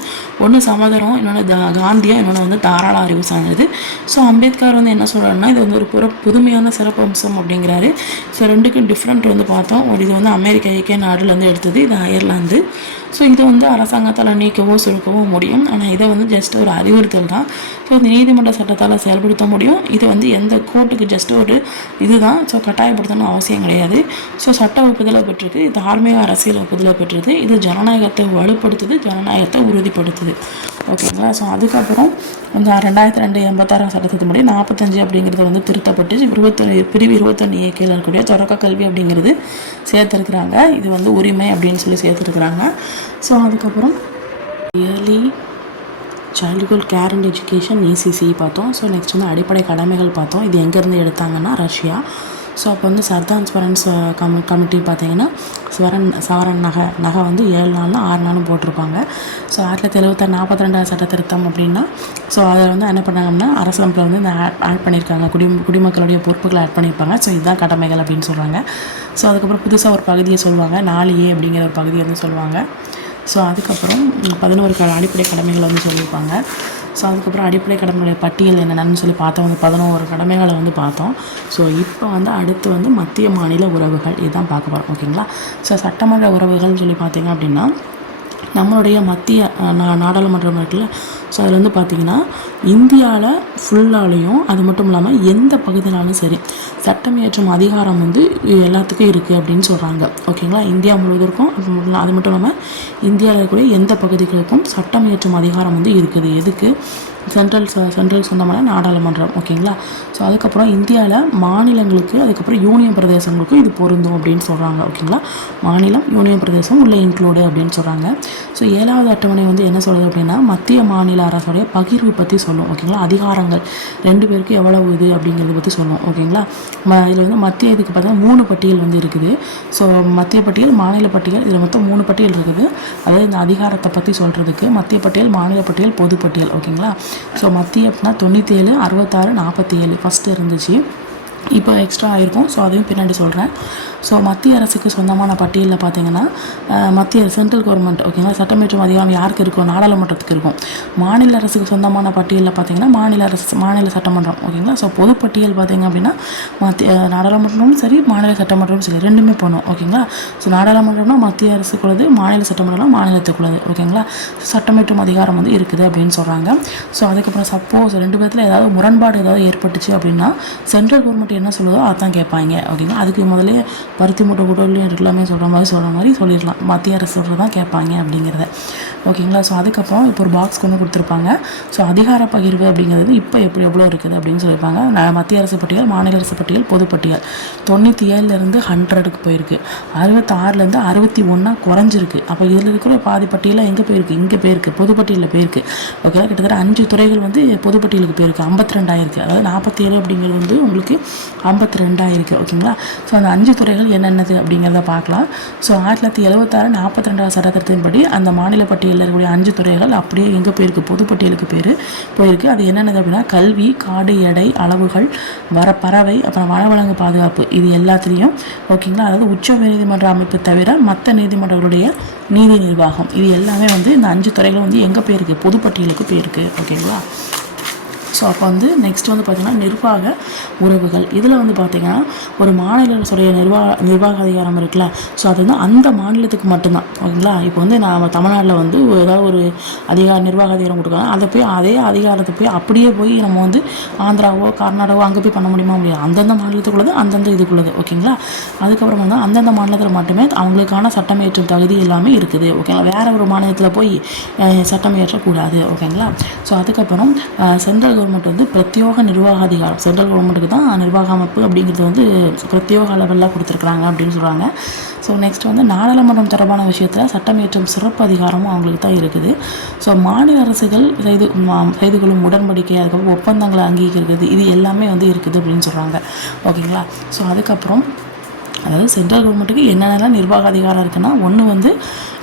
ஒன்று சமதரம், இன்னொன்று காந்தியம், இன்னொன்று வந்து தாராள அறிவு சார்ந்தது. ஸோ அம்பேத்கர் வந்து என்ன சொல்கிறாருன்னா இது வந்து ஒரு புதுமையான சிறப்பம்சம் அப்படிங்கிறாரு. ஸோ ரெண்டுக்கும் டிஃப்ரெண்ட் வந்து பார்த்தோம். இது வந்து அமெரிக்க ஐக்கிய நாடுலேருந்து எடுத்தது, இது அயர்லாந்து. ஸோ இது வந்து அரசாங்கத்தால் நீக்கவோ சுருக்கவோ முடியும். ஆனால் இதை வந்து ஜஸ்ட் ஒரு அறிவுறுத்தல் தான். ஸோ இந்த நீதிமன்ற சட்டத்தால் செயல்படுத்த முடியும். இது வந்து எந்த கோர்ட்டுக்கு ஜஸ்ட் ஒரு இதுதான். ஸோ கட்டாயப்படுத்தணும் அவசியம் கிடையாது. ஸோ சட்ட ஒப்புதலை பெற்றிருக்கு, தார்மீக அரசியல் ஒப்புதலை பெற்றது. இது ஜனநாயகத்தை வலுப்படுத்துது, ஜனநாயகத்தை உறுதிப்படுத்துது. ஓகேங்களா. ஸோ அதுக்கப்புறம் இந்த 2002 86 சட்டத்தின் முடி 45 அப்படிங்கிறது வந்து திருத்தப்பட்டு பிரிவு 21 கீழே இருக்கக்கூடிய தொடக்க கல்வி அப்படிங்கிறது சேர்த்துருக்குறாங்க. இது வந்து உரிமை அப்படின்னு சொல்லி சேர்த்துருக்குறாங்க. ஸோ அதுக்கப்புறம் early childhood care and education ECC பார்த்தோம். ஸோ நெக்ஸ்ட் வந்து அடிப்படை கடமைகள் பார்த்தோம். இது எங்கேருந்து எடுத்தாங்கன்னா ரஷ்யா. ஸோ அப்போ வந்து சர்தான் ஸ்வரன்ஸ் கமிட்டி பார்த்தீங்கன்னா சவரன் நகை வந்து 7 நாள்னா 6 நாளும் போட்டிருப்பாங்க. ஸோ 1976 42வது சட்ட திருத்தம் அப்படின்னா ஸோ அதில் வந்து என்ன பண்ணாங்கன்னா அரசியலமைப்பில் வந்து இந்த ஆட் பண்ணியிருக்காங்க, குடிமக்களுடைய பொறுப்புகளை ஆட் பண்ணியிருப்பாங்க. ஸோ இதுதான் கடமைகள் அப்படின்னு சொல்கிறாங்க. ஸோ அதுக்கப்புறம் புதுசாக ஒரு பகுதியை சொல்லுவாங்க, 4A அப்படிங்கிற ஒரு பகுதியை வந்து சொல்லுவாங்க. ஸோ அதுக்கப்புறம் 11 அடிப்படை கடமைகளை வந்து சொல்லியிருப்பாங்க. ஸோ அதுக்கப்புறம் அடிப்படை கடமைகளுடைய பட்டியல் என்னென்னு சொல்லி பார்த்தோம். 11 கடமைகளை வந்து பார்த்தோம். ஸோ இப்போ வந்து அடுத்து வந்து மத்திய மாநில உறவுகள் இதுதான் பார்க்க போகிறோம். ஓகேங்களா. ஸோ சட்டமன்ற உறவுகள்னு சொல்லி பார்த்தீங்க அப்படின்னா நம்மளுடைய மத்திய நாடாளுமன்றம் இருக்குல்ல. ஸோ அதில் வந்து பார்த்திங்கன்னா இந்தியாவில் ஃபுல்லாலையும் அது மட்டும் இல்லாமல் எந்த பகுதியினாலும் சரி சட்டம் இயற்றும் அதிகாரம் வந்து எல்லாத்துக்கும் இருக்குது அப்படின்னு சொல்கிறாங்க. ஓகேங்களா. இந்தியா முழுவதற்கும் அது மட்டும் இல்லாமல் இந்தியாவில் இருக்கக்கூடிய எந்த பகுதிகளுக்கும் சட்டம் இயற்றும் அதிகாரம் வந்து இருக்குது. எதுக்கு, சென்ட்ரல் சொந்தமான நாடாளுமன்றம். ஓகேங்களா. ஸோ அதுக்கப்புறம் இந்தியாவில் மாநிலங்களுக்கு அதுக்கப்புறம் யூனியன் பிரதேசங்களுக்கும் இது பொருந்தும் அப்படின்னு சொல்கிறாங்க. ஓகேங்களா. மாநிலம் யூனியன் பிரதேசம் உள்ள இன்க்ளூடு அப்படின்னு சொல்கிறாங்க. ஸோ 7வது அட்டவணை வந்து என்ன சொல்லுது அப்படின்னா மத்திய மாநில அரசுடைய பகிர்வு பற்றி சொல்லும். ஓகேங்களா. அதிகாரங்கள் 2 பேருக்கு எவ்வளவு இது அப்படிங்கிறத பற்றி சொல்லும். ஓகேங்களா. இதில் வந்து மத்திய இதுக்கு பார்த்தா 3 பட்டியல் வந்து இருக்குது. ஸோ மத்திய பட்டியல், மாநில பட்டியல், இதில் மொத்தம் 3 பட்டியல் இருக்குது. அதாவது இந்த அதிகாரத்தை பற்றி சொல்கிறதுக்கு மத்திய பட்டியல், மாநில பட்டியல், பொது பட்டியல். ஓகேங்களா. ஸோ மத்திய அப்படின்னா 97, 66, 47 ஃபஸ்ட்டு இருந்துச்சு. இப்போ எக்ஸ்ட்ரா ஆகிருக்கும். ஸோ அதையும் பின்னாடி சொல்கிறேன். ஸோ மத்திய அரசுக்கு சொந்தமான பட்டியலில் பார்த்தீங்கன்னா மத்திய சென்ட்ரல் கவர்மெண்ட். ஓகேங்களா. சட்டமேற்றும் அதிகாரம் யாருக்கு இருக்கும்? நாடாளுமன்றத்துக்கு இருக்கும். மாநில அரசுக்கு சொந்தமான பட்டியலில் பார்த்தீங்கன்னா மாநில சட்டமன்றம். ஓகேங்களா. ஸோ பொதுப்பட்டியல் பார்த்தீங்க அப்படின்னா மத்திய நாடாளுமன்றமும் சரி மாநில சட்டமன்றமும் சரி ரெண்டுமே பண்ணும். ஓகேங்களா. ஸோ நாடாளுமன்றம்னா மத்திய அரசுக்குள்ளது, மாநில சட்டமன்றம்னா மாநிலத்துக்குள்ளது. ஓகேங்களா. சட்டமேற்றும் அதிகாரம் வந்து இருக்குது அப்படின்னு சொல்கிறாங்க. ஸோ அதுக்கப்புறம் சப்போஸ் 2 பேர்த்தில் ஏதாவது முரண்பாடு ஏதாவது ஏற்பட்டுச்சு அப்படின்னா சென்ட்ரல் கவர்மெண்ட் என்ன சொல்லுதோ அதான் கேட்பாங்க. ஓகேங்களா. அதுக்கு முதலே பருத்தி மூட்டை கூட்டலையும் எல்லாமே சொல்கிற மாதிரி சொல்லிடலாம். மத்திய அரசு சொல்கிறது தான் கேட்பாங்க அப்படிங்கிறத. ஓகேங்களா. ஸோ அதுக்கப்புறம் இப்போ ஒரு பாக்ஸ் கொண்டு கொடுத்துருப்பாங்க. ஸோ அதிகார பகிர்வு அப்படிங்கிறது இப்போ எவ்வளோ இருக்குது அப்படின்னு சொல்லியிருப்பாங்க. மத்திய அரசு பட்டியல், மாநில அரசு பட்டியல், பொதுப்பட்டியல் 97லேருந்து 100க்கு போயிருக்கு. 66லேருந்து 61 குறைஞ்சிருக்கு. அப்போ இதில் இருக்கிற பாதி பட்டியலில் எங்கே போயிருக்கு? இங்கே போயிருக்கு, பொதுப்பட்டியலில் போயிருக்கு. ஓகேங்களா. கிட்டத்தட்ட 5 துறைகள் வந்து பொதுப்பட்டியலுக்கு போயிருக்கு. 52 ஆயிருக்கு. அதாவது 47 அப்படிங்கிறது வந்து உங்களுக்கு 52 ஆயிருக்கு. ஓகேங்களா. ஸோ அந்த 5 துறைகள் என்னென்னது அப்படிங்கிறத பார்க்கலாம். ஸோ 1976 42வது சட்டத்திட்டத்தின்படி அந்த மாநில பட்டியலில் இருக்கக்கூடிய 5 துறைகள் அப்படியே எங்கே போயிருக்கு? பொதுப்பட்டியலுக்கு போயிருக்கு. அது என்னென்னது அப்படின்னா கல்வி, காடு, எடை, அளவுகள், பறவை, அப்புறம் வனவிலங்கு பாதுகாப்பு, இது எல்லாத்துலேயும். ஓகேங்களா. அதாவது உச்ச நீதிமன்ற அமைப்பு தவிர மற்ற நீதிமன்றங்களுடைய நீதி நிர்வாகம், இது எல்லாமே வந்து இந்த 5 துறைகள் வந்து எங்கே போயிருக்கு? பொதுப்பட்டியலுக்கு போயிருக்கு. ஓகேங்களா. ஸோ அப்போ வந்து நெக்ஸ்ட் வந்து பார்த்திங்கன்னா நிர்வாக உறவுகள். இதில் வந்து பார்த்திங்கன்னா ஒரு மாநில அரசுடைய நிர்வாக அதிகாரம் இருக்குல்ல. ஸோ அது வந்து அந்த மாநிலத்துக்கு மட்டும்தான். ஓகேங்களா. இப்போ வந்து நம்ம தமிழ்நாட்டில் வந்து ஏதாவது ஒரு நிர்வாக அதிகாரம் கொடுக்குறாங்க. அதை போய் அதே அதிகாரத்தை போய் அப்படியே போய் நம்ம வந்து ஆந்திராவோ கர்நாடகாவோ அங்கே போய் பண்ண முடியுமா? முடியாது. அந்தந்த மாநிலத்துக்குள்ளது அந்தந்த இதுக்குள்ளது. ஓகேங்களா. அதுக்கப்புறம் வந்து அந்தந்த மாநிலத்தில் மட்டுமே அவங்களுக்கான சட்டம் இயற்றும் தகுதி எல்லாமே இருக்குது. ஓகேங்களா. வேறு ஒரு மாநிலத்தில் போய் சட்டம் இயற்றக்கூடாது. ஓகேங்களா. ஸோ அதுக்கப்புறம் சென்ட்ரல் கவர்மெண்ட் வந்து பிரத்யோக நிர்வாக அதிகாரம், சென்ட்ரல் கவர்மெண்ட்டுக்கு தான் நிர்வாக அமைப்பு அப்படிங்கிறது வந்து பிரத்யோக அளவெல்லாம் கொடுத்துருக்குறாங்க அப்படின்னு சொல்கிறாங்க. ஸோ நெக்ஸ்ட் வந்து நாடாளுமன்றம் தொடர்பான விஷயத்தில் சட்டம் இயற்றும் சிறப்பு அதிகாரமும் அவங்களுக்கு தான் இருக்குது. ஸோ மாநில அரசுகள் செய்து கொள்ளும் உடன்படிக்கை, அதுக்கப்புறம் ஒப்பந்தங்களை அங்கீகரிக்கிறது, இது எல்லாமே வந்து இருக்குது அப்படின்னு சொல்கிறாங்க. ஓகேங்களா. ஸோ அதுக்கப்புறம் அதாவது சென்ட்ரல் கவர்மெண்ட்டுக்கு என்னென்னலாம் நிர்வாக அதிகாரம் இருக்குன்னா, ஒன்று வந்து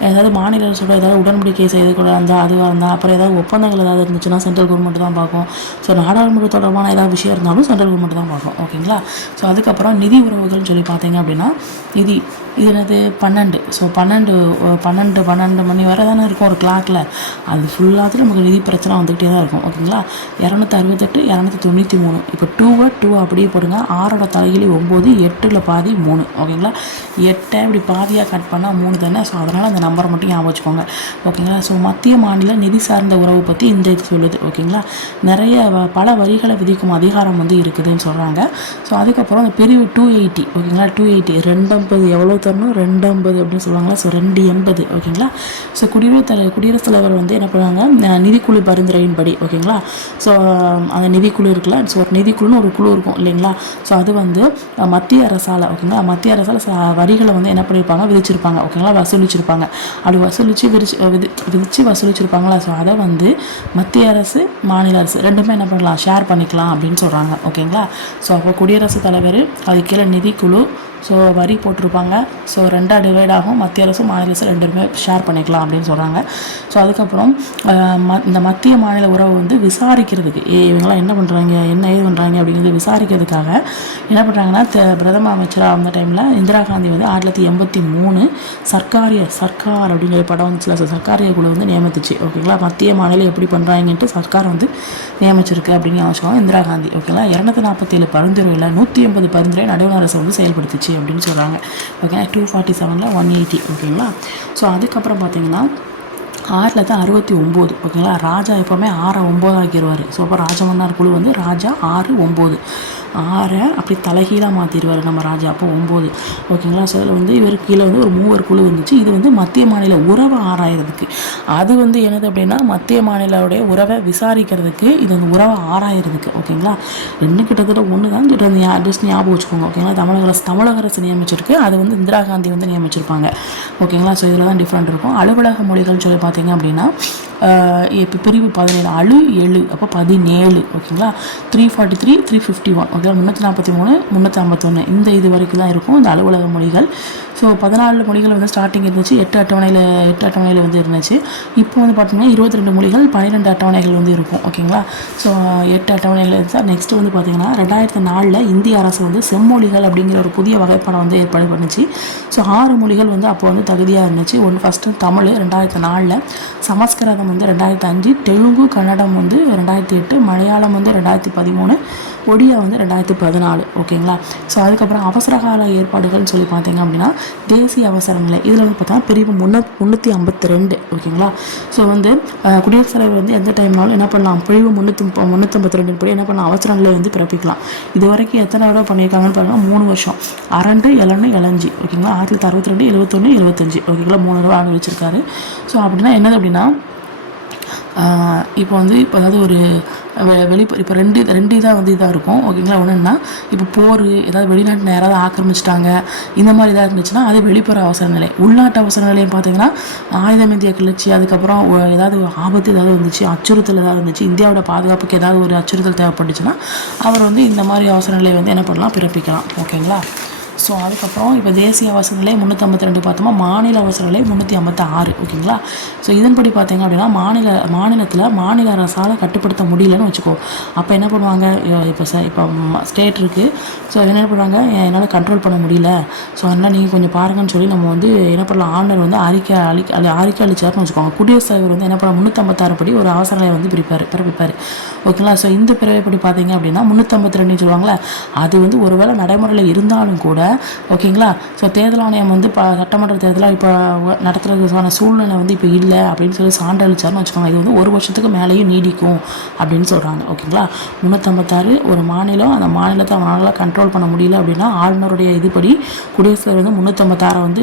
ஏதாவது மாநில அரசோட ஏதாவது உடன்படிக்கை செய்து கூட இருந்தால் அதுவாக இருந்தால், அப்புறம் ஏதாவது ஒப்பந்தங்கள் ஏதாவது இருந்துச்சுன்னா சென்ட்ரல் கவர்மெண்ட் தான் பார்க்கும். ஸோ நாடாளுமன்ற தொடர்பான ஏதாவது விஷயம் இருந்தாலும் சென்ட்ரல் கவர்மெண்ட் தான் பார்க்கும். ஓகேங்களா. ஸோ அதுக்கப்புறம் நிதி உறவுகள்னு சொல்லி பார்த்தீங்க அப்படின்னா இது என்னது 12. ஸோ 12 மணி வரை தானே இருக்கும் ஒரு கிளாக்கில். அது ஃபுல்லாக நமக்கு நிதி பிரச்சனை வந்துக்கிட்டே தான் இருக்கும். ஓகேங்களா. 268, 293. இப்போ 2 அப்படியே போடுங்க. 6ஓட தலைகிலி 9, 8ல் பாதி 3. ஓகேங்களா. 8 இப்படி பாதியாக கட் பண்ணால் 3 தானே. ஸோ அதனால் அந்த நம்பரை மட்டும் ஞாபகம் வச்சுக்கோங்க. ஓகேங்களா. ஸோ மத்திய மாநில நிதி சார்ந்த உறவு பற்றி இந்த இது சொல்லுது. ஓகேங்களா. நிறைய பல வரிகளை விதிக்கும் அதிகாரம் வந்து இருக்குதுன்னு சொல்கிறாங்க. ஸோ அதுக்கப்புறம் அந்த பிரிவு 280. ஓகேங்களா. 280 250 எவ்வளோ தரணும்? 250 அப்படின்னு சொல்லுவாங்களா. ஸோ 280. ஓகேங்களா. ஸோ குடியரசுத் தலைவர் வந்து என்ன பண்ணுவாங்க? நிதிக்குழு பரிந்துரையின்படி. ஓகேங்களா. ஸோ அந்த நிதிக்குழு இருக்குல்ல. ஸோ ஒரு நிதிக்குழுன்னு ஒரு குழு இருக்கும் இல்லைங்களா. ஸோ அது வந்து மத்திய அரசால் ஓகேங்களா மத்திய அரசால் வரிகளை வந்து என்ன பண்ணியிருப்பாங்க? விதிச்சிருப்பாங்க. ஓகேங்களா. வசூலிச்சிருப்பாங்க. அப்படி விதிச்சு வசூலிச்சிருப்பாங்களா. ஸோ அதை வந்து மத்திய அரசு மாநில அரசு ரெண்டுமே என்ன பண்ணலாம்? ஷேர் பண்ணிக்கலாம் அப்படின்னு சொல்கிறாங்க. ஓகேங்களா. ஸோ அப்போ குடியரசுத் தலைவர், அது கீழே நிதிக்குழு, ஸோ வரி போட்டிருப்பாங்க. ஸோ 2ஆக டிவைட் ஆகும். மத்திய அரசு மாநில அரசு ரெண்டுமே ஷேர் பண்ணிக்கலாம் அப்படின்னு சொல்கிறாங்க. ஸோ அதுக்கப்புறம் இந்த மத்திய மாநில உறவை வந்து விசாரிக்கிறதுக்கு இவங்களாம் என்ன பண்ணுறாங்க, என்ன ஏது பண்ணுறாங்க அப்படிங்கிறது விசாரிக்கிறதுக்காக என்ன பண்ணுறாங்கன்னா பிரதம அமைச்சராக அந்த டைமில் இந்திரா காந்தி வந்து 1983 சர்க்கார் அப்படிங்கிற படம் வந்துச்சுல. ஸோ சர்க்காரிய குழு வந்து நியமித்துச்சு. ஓகேங்களா. மத்திய மாநிலம் எப்படி பண்ணுறாங்கன்ட்டு சர்க்கார் வந்து நியமிச்சிருக்கு அப்படின்னு யோசிச்சுக்கோங்க இந்திரா காந்தி. ஓகேங்களா. 247 பரிந்துரையில் 180 பரிந்துரை நடுவண் அரசு வந்து செயல்படுத்துச்சு அப்படின்னு சொல்கிறாங்க. ஓகே. 247ல் 180. ஓகேங்களா. ஸோ அதுக்கப்புறம் பார்த்தீங்கன்னா 1969. ஓகேங்களா. ராஜா எப்போவுமே 6 9 ஆக்கிடுவார். ஸோ அப்போ ராஜமன்னார் குழு வந்து ராஜா 6 9. 6 அப்படி தலைகீழாக மாற்றிடுவார் நம்ம ராஜா. அப்போ 9. ஓகேங்களா. ஸோ அதில் வந்து இவர் கீழே வந்து ஒரு 3 குழு இருந்துச்சு. இது வந்து மத்திய மாநில உறவை ஆராயிறதுக்கு, அது வந்து என்னது அப்படின்னா மத்திய மாநிலோடைய உறவை விசாரிக்கிறதுக்கு, இது வந்து உறவை ஆராயிறதுக்கு. ஓகேங்களா. ரெண்டு கிட்டத்தட்ட ஒன்று தான் ஜஸ்ட் ஞாபகம் வச்சுக்கோங்க. ஓகேங்களா. தமிழக அரசு நியமிச்சிருக்கு, அது வந்து இந்திரா காந்தி வந்து நியமிச்சிருப்பாங்க. ஓகேங்களா. ஸோ இதில் தான் டிஃப்ரெண்ட் இருக்கும். அலுவலக மொழிகள்னு சொல்லி பார்த்தீங்க அப்படின்னா இப்போ பிரிவு 17 அழு 7 அப்போ 17. ஓகேங்களா. 343 351 ஓகே 343 351 இந்த இது வரைக்கும் தான் இருக்கும் இந்த அலுவலக மொழிகள். ஸோ 14 மொழிகள் வந்து ஸ்டார்டிங் இருந்துச்சு, 8 அட்டவணையில் வந்து இருந்துச்சு. இப்போ வந்து பார்த்தீங்கன்னா 22 மொழிகள் 12 அட்டவணைகள் வந்து இருக்கும். ஓகேங்களா. ஸோ 8 அட்டவணைகள் இருந்தால் நெக்ஸ்ட்டு வந்து பார்த்தீங்கன்னா 2004 இந்திய அரசு வந்து செம்மொழிகள் அப்படிங்கிற ஒரு புதிய வகைப்பாடம் வந்து ஏற்பாடு பண்ணிச்சு. ஸோ 6 மொழிகள் வந்து அப்போ வந்து தகுதியாக இருந்துச்சு. ஃபஸ்ட்டு தமிழ் 2004, சமஸ்கிருதம் வந்து 2005, தெலுங்கு கன்னடம் வந்து 2008, மலையாளம் வந்து 2013, ஒடியா வந்து 2014. ஓகேங்களா. ஸோ அதுக்கப்புறம் அவசரகால ஏற்பாடுகள்னு சொல்லி பார்த்தீங்க அப்படின்னா தேசிய அவசர நிலை, இதில் வந்து பார்த்தா பிரிவு 352. ஓகேங்களா. ஸோ வந்து குடியரசுத் தலைவர் வந்து எந்த டைம்னாலும் என்ன பண்ணலாம், பிரிவு 352 படி என்ன பண்ணலாம், அவசர நிலை வந்து பிறப்பிக்கலாம். இது வரைக்கும் எத்தனை தடவை பண்ணியிருக்காங்கன்னு பாருங்கள், 3 வருஷம் 2, 11, 75. ஓகேங்களா. 1962, 71, 75. ஓகேங்களா. 3 தடவை அனுபவிச்சிருக்காரு. ஸோ அப்படின்னா என்னது அப்படின்னா இப்போ வந்து இப்போ அதாவது ஒரு இப்போ ரெண்டு இதாக வந்து இதாக இருக்கும். ஓகேங்களா. ஒன்றுன்னா இப்போ போர், ஏதாவது வெளிநாட்டில் யாராவது ஆக்கிரமிச்சிட்டாங்க, இந்த மாதிரி இதாக இருந்துச்சுன்னா அது வெளிப்புற அவசர நிலை. உள்நாட்டு அவசர நிலையம் பார்த்தீங்கன்னா ஆயுதம் இந்திய கிளர்ச்சி, அதுக்கப்புறம் ஏதாவது ஆபத்து ஏதாவது வந்துச்சு, அச்சுறுத்தல் ஏதாவது இருந்துச்சு, இந்தியாவோட பாதுகாப்புக்கு ஏதாவது ஒரு அச்சுறுத்தல் தேவைப்பட்டுச்சுன்னா அவர் வந்து இந்த மாதிரி அவசர நிலையை வந்து என்ன பண்ணலாம், பிறப்பிக்கலாம். ஓகேங்களா. ஸோ அதுக்கப்புறம் இப்போ தேசிய அவசர நிலை 352 பார்த்தோமா, மாநில அவசர நிலை 356. ஓகேங்களா. ஸோ இதன்படி பார்த்தீங்க அப்படின்னா மாநிலத்தில் மாநில அரசால் கட்டுப்படுத்த முடியலன்னு வச்சுக்கோ, அப்போ என்ன பண்ணுவாங்க, இப்போ ஸ்டேட் இருக்குது. ஸோ என்ன பண்ணுவாங்க, என்னால் கண்ட்ரோல் பண்ண முடியல, ஸோ அதனால் நீங்கள் கொஞ்சம் பாருங்கன்னு சொல்லி நம்ம வந்து என்ன பண்ணலாம், ஆளுநர் வந்து அறிக்கை அளிச்சார்னு வச்சுக்கோங்க. குடியரசுத் தலைவர் வந்து என்ன பண்ண 356 படி ஒரு அவசர நிலையை வந்து பிறப்பிப்பார். ஓகேங்களா. ஸோ இந்த பிறவைப்படி பார்த்தீங்க அப்படின்னா 352 சொல்லுவாங்களே, அது வந்து ஒருவேளை நடைமுறையில் இருந்தாலும் கூட ஓகேங்களா. ஸோ தேர்தல் ஆணையம் வந்து சட்டமன்ற தேர்தலாக இப்போ நடத்துறதுக்கான சூழ்நிலை வந்து இப்போ இல்லை அப்படின்னு சொல்லி சான்றளிச்சார்னு வச்சுக்கோங்க. இது வந்து 1 வருஷத்துக்கு மேலேயும் நீடிக்கும் அப்படின்னு சொல்கிறாங்க. ஓகேங்களா. 356 ஒரு மாநிலம், அந்த மாநிலத்தை அவனால் கண்ட்ரோல் பண்ண முடியல அப்படின்னா ஆளுநருடைய இதுபடி குடியரசுத் தலைவர் வந்து 356 வந்து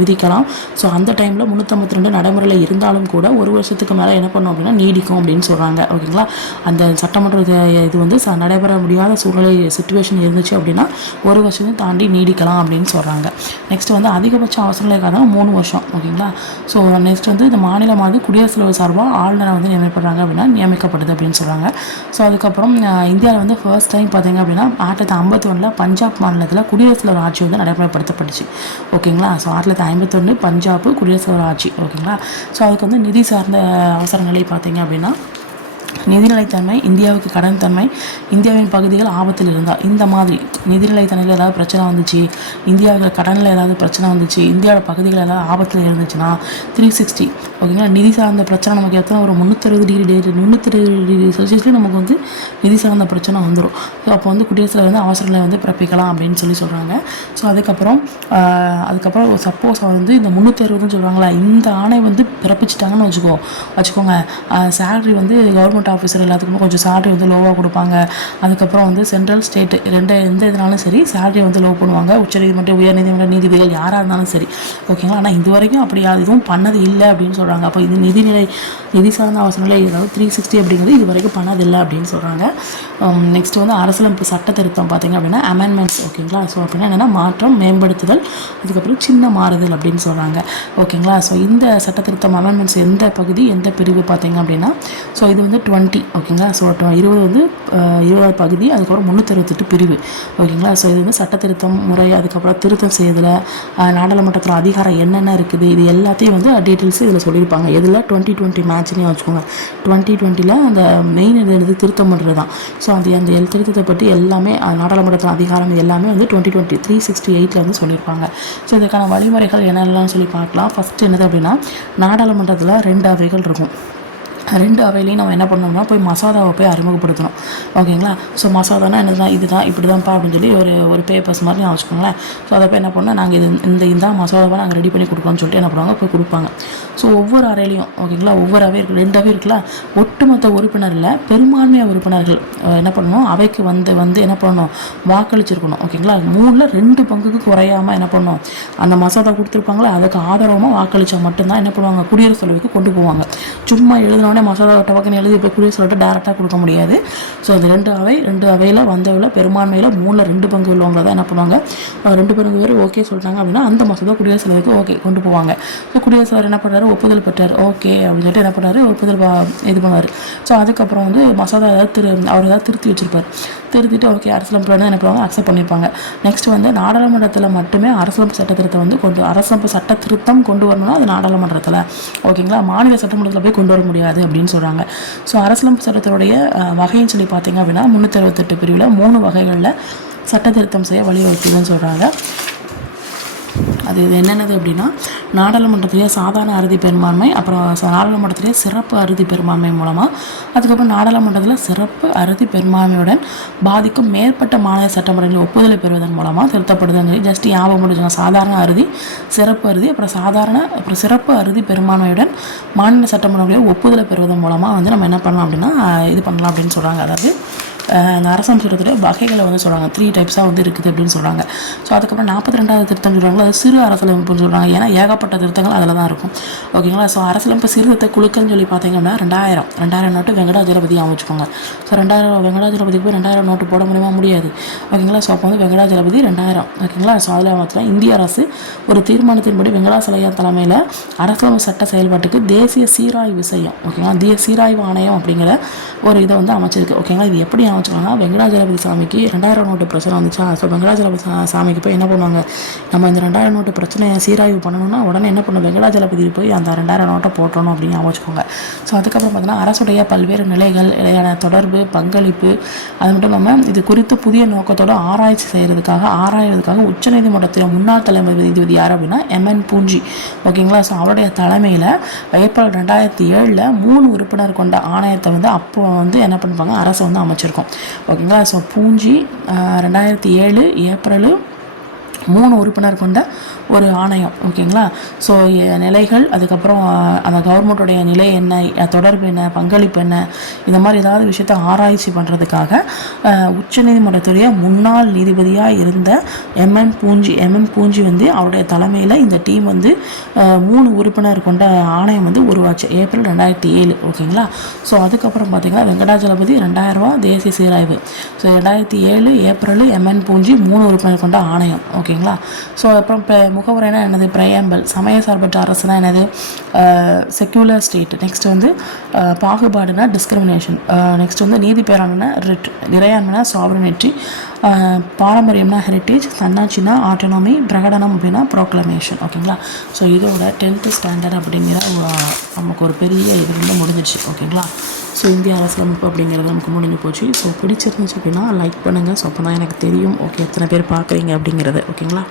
விதிக்கலாம். ஸோ அந்த டைமில் 352 நடைமுறையில் இருந்தாலும் கூட 1 வருஷத்துக்கு மேலே என்ன பண்ணும் அப்படின்னா நீடிக்கும் அப்படின்னு சொல்கிறாங்க. ஓகேங்களா. அந்த சட்டமன்ற இது வந்து நடைபெற முடியாத சூழ்நிலை சிச்சுவேஷன் இருந்துச்சு அப்படின்னா 1 வருஷத்தையும் தாண்டி நீடிக்கலாம் அப்படின்னு சொல்கிறாங்க. நெக்ஸ்ட் வந்து அதிகபட்ச அவசர நிலை காலம் 3 வருஷம். ஓகேங்களா. ஸோ நெக்ஸ்ட் வந்து இந்த மாநிலமானது குடியரசுத் தலைவர் சார்பாக ஆளுநரை வந்து நியமிப்படுறாங்க அப்படின்னா நியமிக்கப்படுது அப்படின்னு சொல்கிறாங்க. ஸோ அதுக்கப்புறம் இந்தியாவில் வந்து ஃபர்ஸ்ட் டைம் பார்த்தீங்க அப்படின்னா 1951 பஞ்சாப் மாநிலத்தில் குடியரசுத் தலைவர் ஆட்சி வந்து நடைமுறைப்படுத்தப்பட்டுச்சு. ஓகேங்களா. ஸோ 1951 பஞ்சாப் குடியரசுத் தலைவர் ஆட்சி. ஓகேங்களா. ஸோ அதுக்கு வந்து நிதி சார்ந்த அவசர நிலை பார்த்தீங்க அப்படின்னா நிதிநிலைத்தன்மை, இந்தியாவுக்கு கடன் தன்மை, இந்தியாவின் பகுதிகள் ஆபத்தில் இருந்தால், இந்த மாதிரி நிதிநிலைத்தன்மையில் ஏதாவது பிரச்சனை வந்துச்சு, இந்தியாவுக்கு கடனில் ஏதாவது பிரச்சனை வந்துச்சு, இந்தியாவோட பகுதிகள் ஏதாவது ஆபத்தில் இருந்துச்சுன்னா 360. ஓகேங்களா. நிதி சார்ந்த பிரச்சனை நமக்கு எத்தனை ஒரு 360 நமக்கு வந்து நிதி சார்ந்த பிரச்சனை வந்துடும். ஸோ அப்போ வந்து குடியரசில் வந்து அவசர நிலை வந்து பிறப்பிக்கலாம் அப்படின்னு சொல்கிறாங்க. ஸோ அதுக்கப்புறம் சப்போஸ் வந்து இந்த 360 சொல்கிறாங்களா, இந்த ஆணை வந்து பிறப்பிச்சிட்டாங்கன்னு வச்சுக்கோங்க. சேலரி வந்து கவர்மெண்ட் ஆஃபீஸர் எல்லாத்துக்குமே கொஞ்சம் சேலரி வந்து லோவாக கொடுப்பாங்க. அதுக்கப்புறம் வந்து சென்ட்ரல் ஸ்டேட் எந்த இதனாலும் சரி சேலரி வந்து லோ பண்ணுவாங்க. உச்சநீதிமன்றம், உயர்நீதிமன்ற நீதிபதிகள் யாராக இருந்தாலும் சரி. ஓகேங்களா. ஆனால் இது வரைக்கும் அப்படி எதுவும் பண்ணது இல்லை அப்படின்னு சொல்கிறாங்க. அப்போ இது நிதி சார்ந்த அவசர நிலை ஏதாவது 360 அப்படிங்கிறது இது வரைக்கும் பண்ணதில்லை அப்படின்னு சொல்கிறாங்க. நெக்ஸ்ட் வந்து அரசியலமைப்பு சட்ட திருத்தம் பார்த்தீங்க அப்படின்னா அமெண்ட்மெண்ட்ஸ். ஓகேங்களா. ஸோ அப்படின்னா என்னென்னா மாற்றம், மேம்படுத்துதல், அதுக்கப்புறம் சின்ன மாறுதல் அப்படின்னு சொல்கிறாங்க. ஓகேங்களா. ஸோ இந்த சட்ட திருத்தம் அமெண்ட்மெண்ட்ஸ் எந்த பகுதி எந்த பிரிவு பார்த்தீங்க அப்படின்னா, ஸோ இது வந்து 20. ஓகேங்களா. ஸோ 20 வந்து 20வது பகுதி, அதுக்கப்புறம் 368 பிரிவு. ஓகேங்களா. ஸோ இது வந்து சட்ட திருத்தம் முறை, அதுக்கப்புறம் திருத்தம் செய்தல, நாடாளுமன்றத்தில் அதிகாரம் என்னென்ன இருக்குது, இது எல்லாத்தையும் வந்து டீட்டெயில்ஸ் இதில் சொல்லியிருப்பாங்க. இதில் 2020 மேட்ச்னே வச்சுக்கோங்க. 2020 அந்த மெயின் இது திருத்தம் பண்ணுறது தான். ஸோ அந்த திருத்தத்தை பற்றி எல்லாமே நாடாளுமன்றத்தில் அதிகாரம் எல்லாமே வந்து 2020 368 வந்து சொல்லியிருப்பாங்க. ஸோ இதுக்கான வழிமுறைகள் என்னெல்லாம் சொல்லி பார்க்கலாம். ஃபஸ்ட்டு என்னது அப்படின்னா, நாடாளுமன்றத்தில் 2 அவைகள் இருக்கும். 2 அவையிலையும் நம்ம என்ன பண்ணோம்னா போய் மசோதாவை போய் அறிமுகப்படுத்தணும். ஓகேங்களா? ஸோ மசோதானா என்னதான், இதுதான் இப்படி தான்ப்பா அப்படின்னு சொல்லி ஒரு பேப்பர்ஸ் மாதிரி நான் வச்சுக்கோங்களேன். ஸோ அதை போய் என்ன பண்ணால் நாங்கள் இந்த மசோதாவை நாங்கள் ரெடி பண்ணி கொடுக்குறோம்னு சொல்லிட்டு என்ன பண்ணுவாங்க, போய் கொடுப்பாங்க. ஸோ ஒவ்வொரு அறையிலையும் ஓகேங்களா, ஒவ்வொரு அவை இருக்குது, 2 அவை இருக்குல்ல, ஒட்டுமொத்த உறுப்பினரில் பெரும்பான்மையாக உறுப்பினர்கள் என்ன பண்ணணும், அவைக்கு வந்து என்ன பண்ணணும், வாக்களிச்சிருக்கணும். ஓகேங்களா? 3ல் 2 பங்குக்கு குறையாமல் என்ன பண்ணணும், அந்த மசோதா கொடுத்துருப்பாங்களா அதுக்கு ஆதரவாக வாக்களித்தா மட்டும்தான் என்ன பண்ணுவாங்க, குடியரசுத் தலைவருக்கு கொண்டு போவாங்க. சும்மா எழுதினோடனே மசோதா டபக்குன்னு எழுதி போய் குடியரசுத் தலைவர்கிட்ட டேரெக்டாக கொடுக்க முடியாது. ஸோ அந்த 2 அவையில் வந்தவள பெரும்பான்மையில் 3ல் 2 பங்கு உள்ளவங்க தான் என்ன பண்ணுவாங்க, 2 பங்கு பேர் ஓகே சொல்லிட்டாங்க அப்படின்னா அந்த மசோதா குடியரசுத் தலைவருக்கு ஓகே கொண்டு போவாங்க. ஸோ குடியரசுத் தலைவர் என்ன பண்ணுறாரு, ஒப்புதல் பெற்றார், ஓகே அப்படின்னு சொல்லிட்டு என்ன பண்ணுறாரு, ஒப்புதல் இது பண்ணுவார். ஸோ அதுக்கப்புறம் வந்து மசோதா அவர் ஏதாவது திருத்தி வச்சிருப்பார், திருத்திட்டு ஓகே அரசியலமைப்பு என்ன பண்ணுவாங்க, அக்செப்ட் பண்ணியிருப்பாங்க. நெக்ஸ்ட் வந்து நாடாளுமன்றத்தில் மட்டுமே அரசியலமைப்பு சட்ட திருத்தம் வந்து அரசியலமைப்பு சட்ட திருத்தம் கொண்டு வரணும்னா அது நாடாளுமன்றத்தில், ஓகேங்களா, மாநில சட்டமன்றத்தில் போய் கொண்டு வர முடியாது அப்படின்னு சொல்கிறாங்க. ஸோ அரசியலமைப்பு சட்டத்தினுடைய வகைன்னு சொல்லி பார்த்தீங்க அப்படின்னா 368 பிரிவில் 3 வகைகளில் சட்ட திருத்தம் செய்ய வழிவகுக்குதுன்னு சொல்கிறாங்க. அது இது என்னென்னது அப்படின்னா, நாடாளுமன்றத்திலேயே சாதாரண அறுதி பெரும்பான்மை, அப்புறம் நாடாளுமன்றத்திலேயே சிறப்பு அறுதி பெரும்பான்மை மூலமாக, அதுக்கப்புறம் நாடாளுமன்றத்தில் சிறப்பு அறுதி பெரும்பான்மையுடன் பாதிக்கும் மேற்பட்ட மாநில சட்டமன்றங்களில் ஒப்புதலை பெறுவதன் மூலமாக திருத்தப்படுதுன்னு சொல்லி ஜஸ்ட் ஞாபகம் முடிஞ்சுங்க. சாதாரண அறுதி, சிறப்பு அறுதி, அப்புறம் சிறப்பு அறுதி பெரும்பான்மையுடன் மாநில சட்டமன்றங்களில் ஒப்புதலை பெறுவதன் மூலமாக வந்து நம்ம என்ன பண்ணலாம் அப்படின்னா இது பண்ணலாம் அப்படின்னு சொல்கிறாங்க. அதாவது அந்த அரசமைப்பு சட்டத்துடைய வகைகளை வந்து சொல்கிறாங்க, 3 டைப்ஸாக வந்து இருக்குது அப்படின்னு சொல்கிறாங்க. ஸோ அதுக்கப்புறம் 42வது திருத்தம் சொல்கிறாங்க, அது சிறு அரசியலமைப்புன்னு சொல்கிறாங்க. ஏன்னா ஏகப்பட்ட திருத்தங்கள் அதில் தான் இருக்கும். ஓகேங்களா? ஸோ அரசியலமைப்பு சீர்திருத்த குழுக்கள்னு சொல்லி பார்த்தீங்கன்னா 2000 நோட்டு வெங்கடாஜலபதி அமைச்சுக்கோங்க. ஸோ 2000 வெங்கடாஜலபதிக்கு போய் 2000 நோட்டு போட முடியாது. ஓகேங்களா? ஸோ அப்போ வந்து வெங்கடாஜலபதி 2000. ஓகேங்களா? ஸோ அதில் மாத்திரம் இந்திய அரசு ஒரு தீர்மானத்தின்படி வெங்கடாசலையா தலைமையில் அரசியலமைப்பு சட்ட செயல்பாட்டுக்கு தேசிய சீராய்வு செய்யும். ஓகேங்களா? தேசிய சீராய்வு ஆணையம் அப்படிங்கிற ஒரு இதை வந்து அமைச்சிருக்கு. ஓகேங்களா? இது எப்படி அமைச்சாங்கன்னா, வெங்கடாஜலபதி சாமிக்கு 2000 நோட்டு பிரச்சனை வந்துச்சா, ஸோ வெங்கடாஜலபதி சாமிக்கு போய் என்ன பண்ணுவாங்க, நம்ம இந்த 2000 நோட்டு பிரச்சனையை சீராய்வு பண்ணணும்னா உடனே என்ன பண்ணணும், வெங்கடாஜலபதி போய் அந்த 2000 நோட்டை போட்டணும் அப்படின்னு அமைச்சுக்கோங்க. ஸோ அதுக்கப்புறம் பார்த்தீங்கன்னா அரசுடைய பல்வேறு நிலைகள், இடையான தொடர்பு, பங்களிப்பு, அது மட்டும் இல்லாமல் இது குறித்து புதிய நோக்கத்தோடு ஆராய்வதற்காக உச்சநீதிமன்றத்தில் முன்னாள் தலைமை நீதிபதி யார் அப்படின்னா MN பூஞ்சி. ஓகேங்களா? ஸோ அவருடைய தலைமையில் ஏப்ரல் 2007 3 உறுப்பினர் கொண்ட ஆணையத்தை வந்து அப்போ வந்து என்ன பண்ணுவாங்க, அரசு வந்து அமைச்சிருக்கோம். ஓகேங்களா? ஸோ பூஞ்சி 2007 ஏப்ரல் 3 உறுப்பினர் கொண்ட ஒரு ஆணையம். ஓகேங்களா? ஸோ நிலைகள், அதுக்கப்புறம் அந்த கவர்மெண்ட்டுடைய நிலை என்ன, தொடர்பு என்ன, பங்களிப்பு என்ன, இந்த மாதிரி ஏதாவது விஷயத்தை ஆராய்ச்சி பண்ணுறதுக்காக உச்சநீதிமன்றத்துடைய முன்னாள் நீதிபதியாக இருந்த MN பூஞ்சி வந்து அவருடைய தலைமையில் இந்த டீம் வந்து 3 உறுப்பினர் கொண்ட ஆணையம் வந்து உருவாச்சு ஏப்ரல் 2007. ஓகேங்களா? ஸோ அதுக்கப்புறம் பார்த்திங்கன்னா வெங்கடாஜலபதி 2000 தேசிய சீராய்வு. ஸோ 2007 ஏப்ரல் MN பூஞ்சி 3 உறுப்பினர் கொண்ட ஆணையம். ஓகேங்களா? ஸோ அப்புறம் இப்போ முகவுரைனா என்னது, பிரேயம்பிள், சமய சார்பற்ற அரசுனா என்னது, செக்யூலர் ஸ்டேட். நெக்ஸ்ட் வந்து பாகுபாடுனா டிஸ்கிரிமினேஷன். நெக்ஸ்ட் வந்து நீதி பேராண்மைனா ரிட், இறையாண்மைனா சாவரனிட்டி, பாரம்பரியம்னா ஹெரிட்டேஜ், தன்னாட்சினா ஆட்டோனமி, பிரகடனம் அப்படின்னா ப்ரோக்ளமேஷன். ஓகேங்களா? ஸோ இதோட 10th ஸ்டாண்டர்ட் அப்படிங்கிற நமக்கு ஒரு பெரிய இது வந்து முடிஞ்சிடுச்சு. ஓகேங்களா? ஸோ இந்திய அரசியலமைப்பு அப்படிங்கிறது நமக்கு முடிஞ்சு போச்சு. ஸோ பிடிச்சிருந்துச்சு அப்படின்னா லைக் பண்ணுங்கள். ஸோ அப்போ தான் எனக்கு தெரியும் ஓகே எத்தனை பேர் பார்க்குறீங்க அப்படிங்கிறது. ஓகேங்களா?